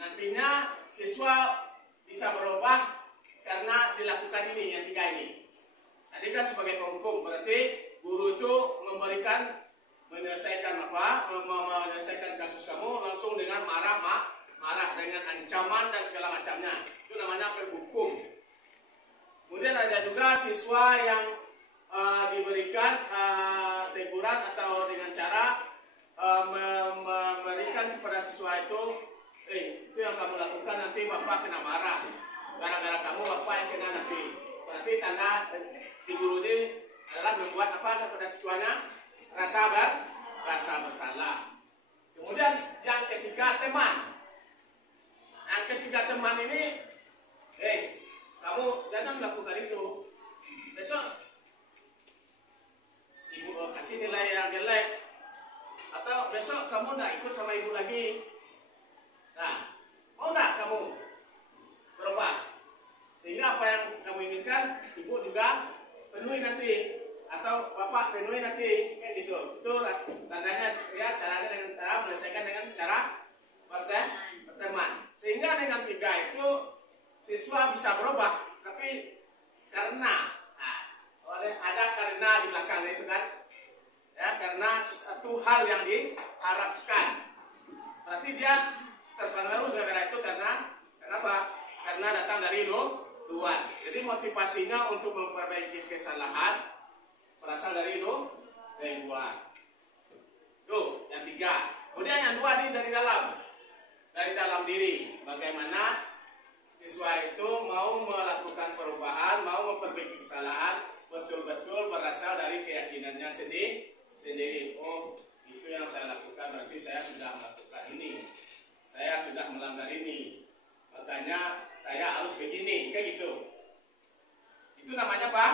Nantinya siswa bisa berubah karena dilakukan ini, yang 3 ini. Tadi kan sebagai penghukum, berarti guru itu menyelesaikan kasus kamu langsung dengan marah dengan ancaman dan segala macamnya. Itu namanya penghukum. Kemudian ada juga siswa yang diberikan teguran atau dengan cara memberikan kepada siswa itu, itu yang kamu lakukan nanti bapak kena marah. Gara-gara kamu bapak yang kena nanti. Berarti tanda si guru ini adalah membuat apa kepada siswanya? Rasa bersalah. Kemudian yang ketiga teman. Yang ketiga teman ini, kamu jangan melakukan itu. Besok ibu kasih nilai yang jelek, atau besok kamu nggak ikut sama ibu lagi. Nah, mau nggak kamu berubah? Sehingga apa yang kamu inginkan, ibu juga penuhi nanti, atau bapak penuhi nanti, kayak gitu. Itu tandanya ya, caranya dengan cara menyelesaikan dengan cara berteman. Sehingga dengan 3 itu siswa bisa berubah, tapi karena karena di belakangnya itu kan, ya karena sesuatu hal yang diharapkan. Berarti dia terpengaruh gara-gara itu karena kenapa? Karena datang dari luar. Jadi motivasinya untuk memperbaiki kesalahan berasal dari luar. Tuh, yang 3. Kemudian yang 2 ini dari dalam diri. Bagaimana siswa itu mau melakukan perubahan, mau memperbaiki kesalahan, betul-betul berasal dari keyakinannya sendiri. Oh, itu yang saya lakukan, berarti saya sudah melakukan ini, saya sudah melanggar ini, makanya saya harus begini, kayak gitu. Itu namanya apa?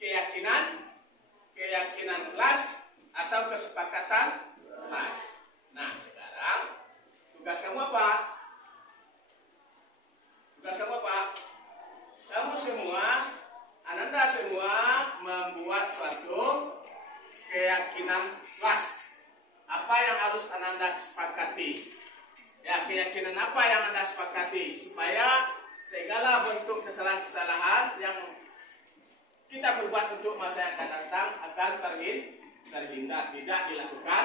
Keyakinan kelas atau kesepakatan kelas. Nah, sekarang membuat suatu keyakinan kelas. Apa yang harus Anda sepakati? Ya, keyakinan apa yang Anda sepakati supaya segala bentuk kesalahan-kesalahan yang kita berbuat untuk masa yang akan datang akan terhindar, tidak dilakukan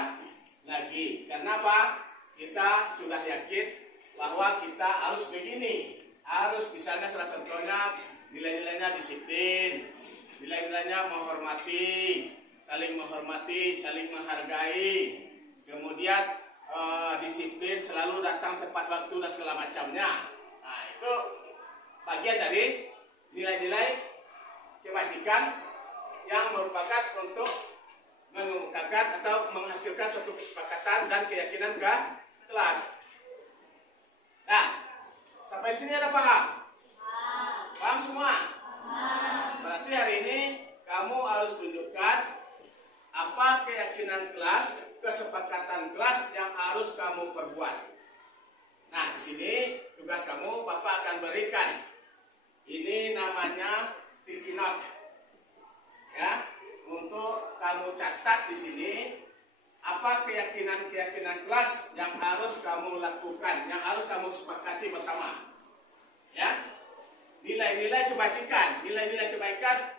lagi. Kenapa? Kita sudah yakin bahwa kita harus begini, harus misalnya salah satunya nilai-nilainya disiplin, nilai-nilainya menghormati, saling menghargai, kemudian disiplin, selalu datang tepat waktu dan segala macamnya. Nah, itu bagian dari nilai-nilai kebajikan yang merupakan untuk mengemukakan atau menghasilkan suatu kesepakatan dan keyakinan ke kelas. Nah, sampai di sini ada paham? Paham semua? Berarti hari ini kamu harus tunjukkan apa keyakinan kelas, kesepakatan kelas yang harus kamu perbuat. Nah, di sini tugas kamu Bapak akan berikan. Ini namanya sticky note. Ya, untuk kamu catat di sini apa keyakinan kelas yang harus kamu lakukan, yang harus kamu sepakati bersama. Ya. Nilai-nilai kebajikan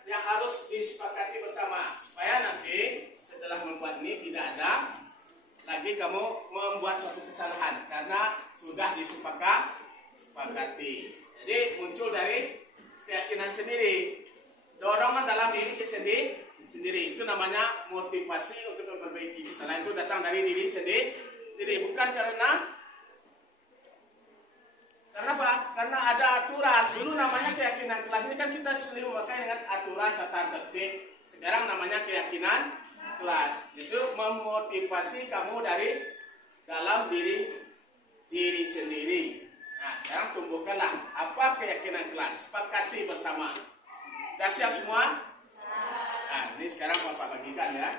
yang harus disepakati bersama supaya nanti setelah membuat ini tidak ada lagi kamu membuat suatu kesalahan karena sudah disepakati. Jadi muncul dari keyakinan sendiri, dorongan dalam diri sendiri. Itu namanya motivasi untuk memperbaiki kesalahan, itu datang dari diri sendiri, bukan karena apa? Karena ada aturan. Dulu namanya keyakinan kelas, ini kan kita selalu memakai dengan aturan tata tertib. Sekarang namanya keyakinan kelas. Itu memotivasi kamu dari dalam diri sendiri. Nah, sekarang tumbuhkanlah apa keyakinan kelas, sepakati bersama. Sudah siap semua? Nah, ini sekarang Bapak bagikan ya.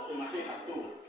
Masing-masing satu.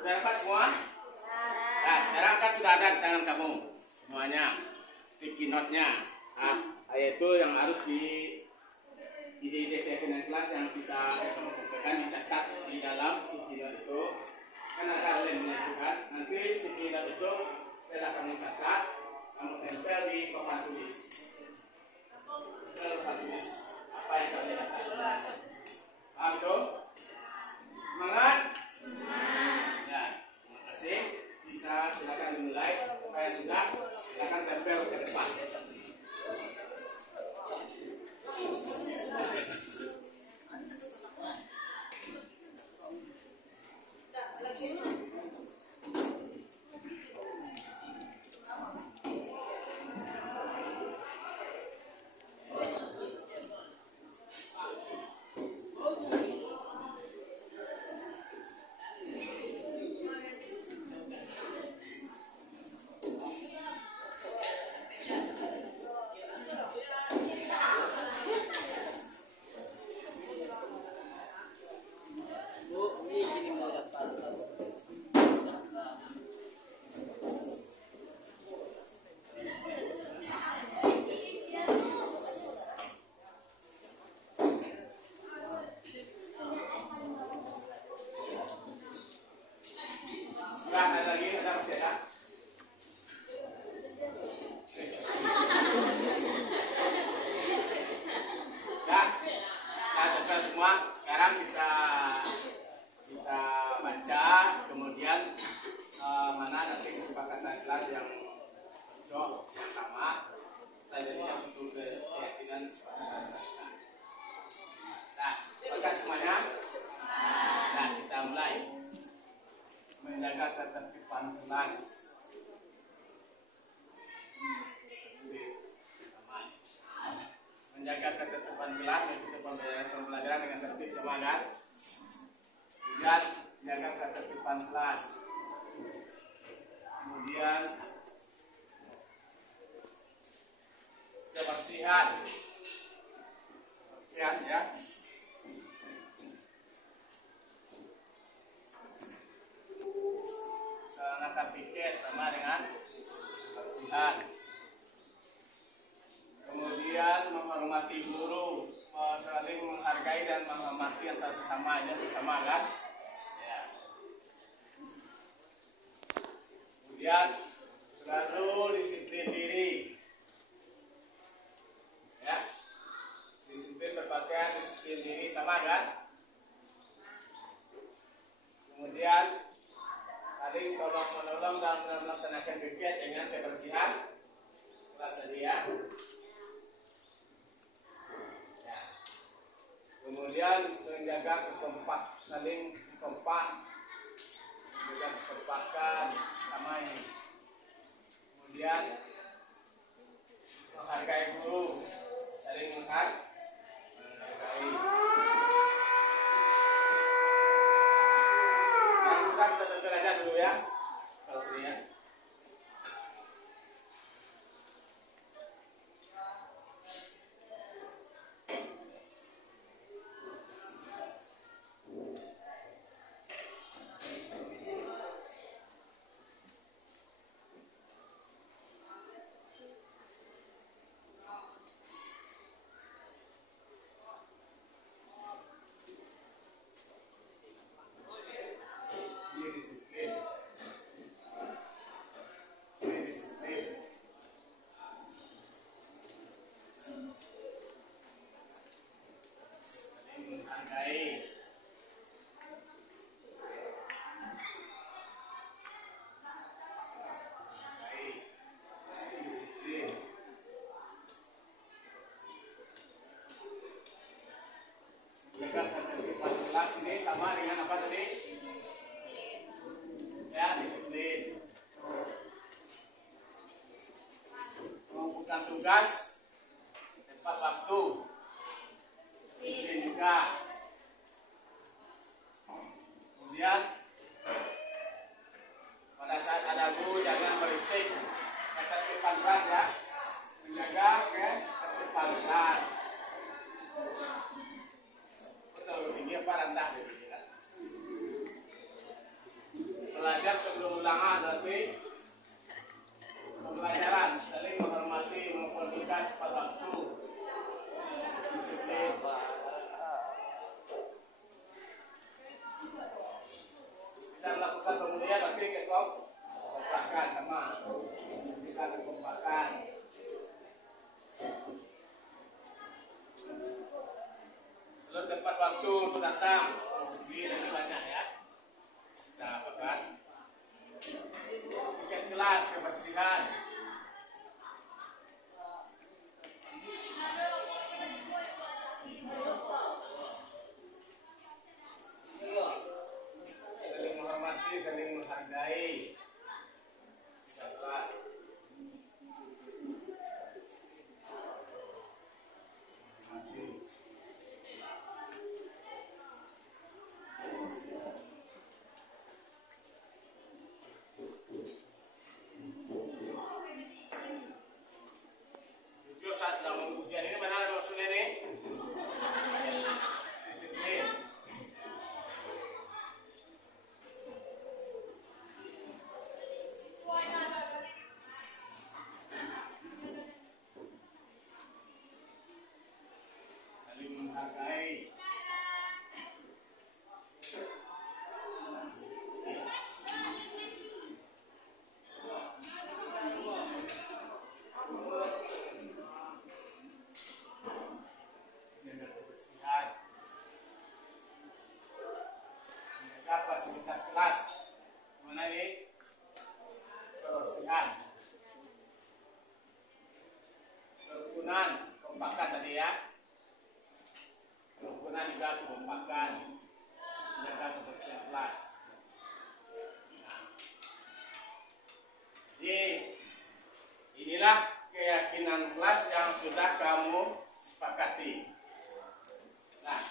Sudah dapat semua? Nah, sekarang kan sudah ada di tangan kamu semuanya sticky note-nya. Nah, yaitu yang harus di keyakinan kelas yang bisa kamu kumpulkan, dicatat di dalam sticky note itu. Kan ada lemnya itu kan. Nanti sticky note itu setelah kamu catat, kamu tempel di papan tulis. Papan tulis apa yang kamu catat. Paham tuh? Semangat? Ya, terima kasih. Kita silakan dimulai. Supaya sudah, silakan tempel ke depan. semua. Sekarang kita baca, kemudian mana nanti kesepakatan kelas yang cocok, yang sama. Kita jadinya suatu keyakinan kesepakatan kelas. Nah, sepakat semuanya. Nah, kita mulai menjaga ketertiban kelas. Menjaga ketertiban kelas, mengikuti pembelajaran dengan tertib sama kan. Kemudian menjaga ketertiban kelas. Kemudian kebersihan. Kebersihan ya. Melaksanakan piket sama dengan kebersihan. Kemudian menghormati guru, saling menghargai dan menghormati antar sesamanya, bersama kan? Ya. Kemudian selalu disiplin diri, ya. Disiplin berpakaian, disiplin diri, sama kan? Kemudian saling tolong menolong dan melaksanakan piket dengan kebersihan kelas sedia. Kemudian menjaga saling kompak, menjaga kekompakan sama ini. Kemudian menghargai guru, saling menghargai. Yang sudah kita tentukan aja dulu ya, kalau sedia. Kelas ini sama dengan apa tadi? Ya, disiplin. Mengumpulkan tugas tepat waktu. Disiplin juga. Kemudian pada saat ada guru jangan berisik. Ketertiban kelas ya. Menjaga ketertiban kelas. Ini apa rendah gitu kan? Belajar sebelum ulangan berarti pembelajaran saling menghormati, mengkomunikasi pada waktu, disiplin. Kita melakukan kemudian berarti kekompakan sama kita kekompakan. Selalu tepat waktu untuk datang. Sendiri lebih banyak ya. Nah, apa kan? Piket kelas, kebersihan. Saling menghormati, saling menghargai. Kelas. fasilitas kelas. Mana ini? Kebersihan, kerukunan, kekompakan tadi ya. Kerukunan juga kekompakan, menjaga kebersihan kelas. Jadi inilah keyakinan kelas yang sudah kamu sepakati. Nah,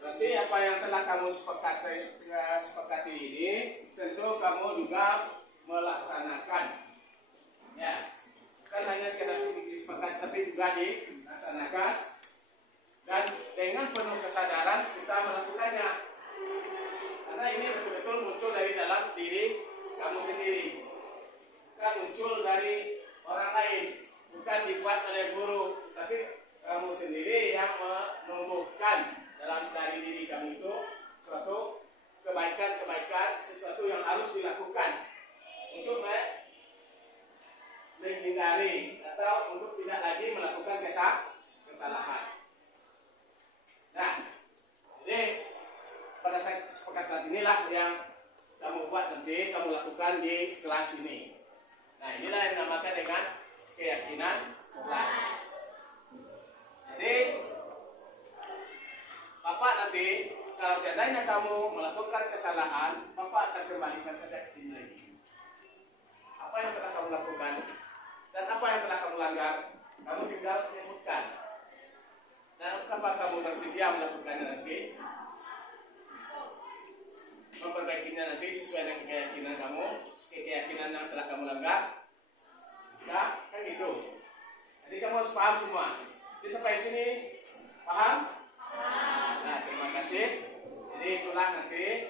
berarti apa yang telah kamu sepakati ini tentu kamu juga melaksanakan. Ya, bukan hanya sekedar disepakati tapi juga dilaksanakan. Dan dengan penuh kesadaran kita melakukannya. Karena ini betul-betul muncul dari dalam diri kamu sendiri. Bukan muncul dari orang lain, bukan dibuat oleh guru, tapi kamu sendiri yang menumbuhkan dalam dari diri kamu itu suatu kebaikan-kebaikan, sesuatu yang harus dilakukan untuk menghindari atau untuk tidak lagi melakukan kesalahan. Nah, jadi pada kesepakatan inilah yang kamu buat nanti, kamu lakukan di kelas ini. Nah, inilah yang dinamakan dengan keyakinan kelas. Jadi, Bapak nanti kalau seandainya kamu melakukan kesalahan, Bapak akan kembalikan saja ke sini lagi. Apa yang telah kamu lakukan dan apa yang telah kamu langgar, kamu tinggal menyebutkan. Dan apakah kamu bersedia melakukannya nanti? Memperbaikinya nanti sesuai dengan keyakinan kamu, keyakinan yang telah kamu langgar. Bisa kan gitu. Jadi kamu harus paham semua. Jadi sampai sini paham? Nah, terima kasih. Jadi itulah nanti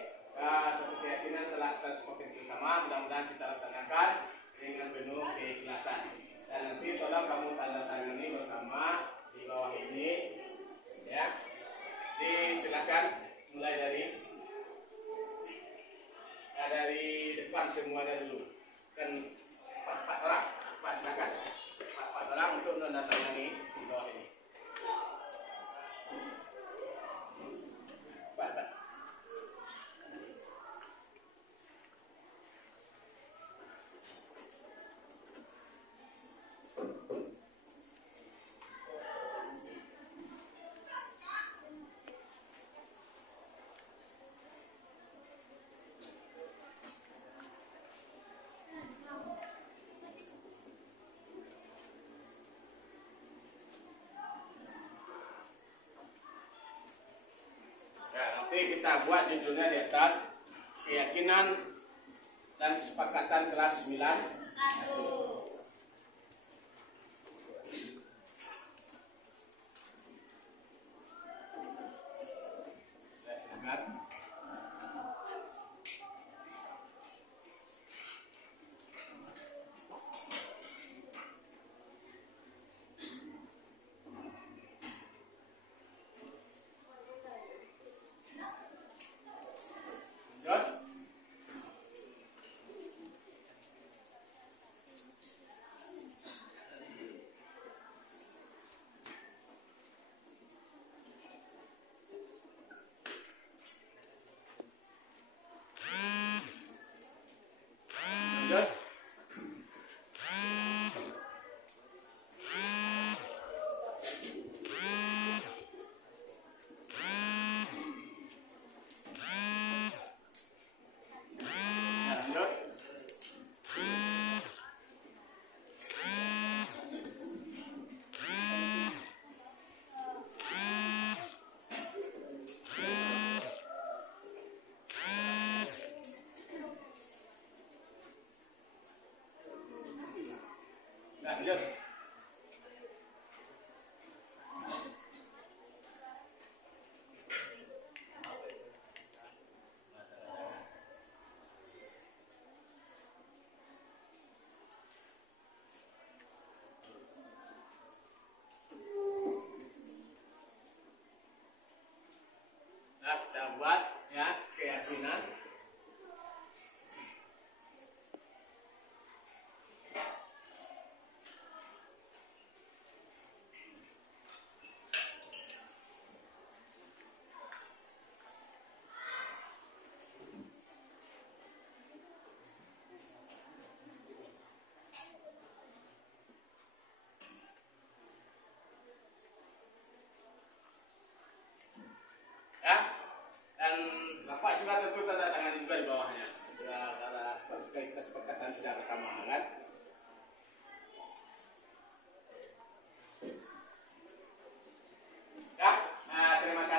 satu keyakinan telah kita sepakati bersama. Mudah-mudahan kita laksanakan dengan penuh keikhlasan. Dan nanti tolong kamu tanda tangani bersama di bawah ini, ya. Silakan mulai dari depan semuanya dulu. Kan 4 orang, Pak silakan. 4 orang untuk menandatangani di bawah ini. Pak. Kita buat judulnya di atas keyakinan dan kesepakatan kelas 9.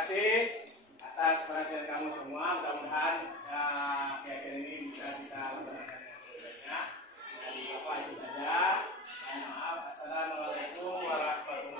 kasih atas perhatian kamu semua. Mudah-mudahan kegiatan ini bisa kita laksanakan dengan sebaiknya. Jadi apa itu saja. Mohon maaf. Assalamualaikum warahmatullahi wabarakatuh.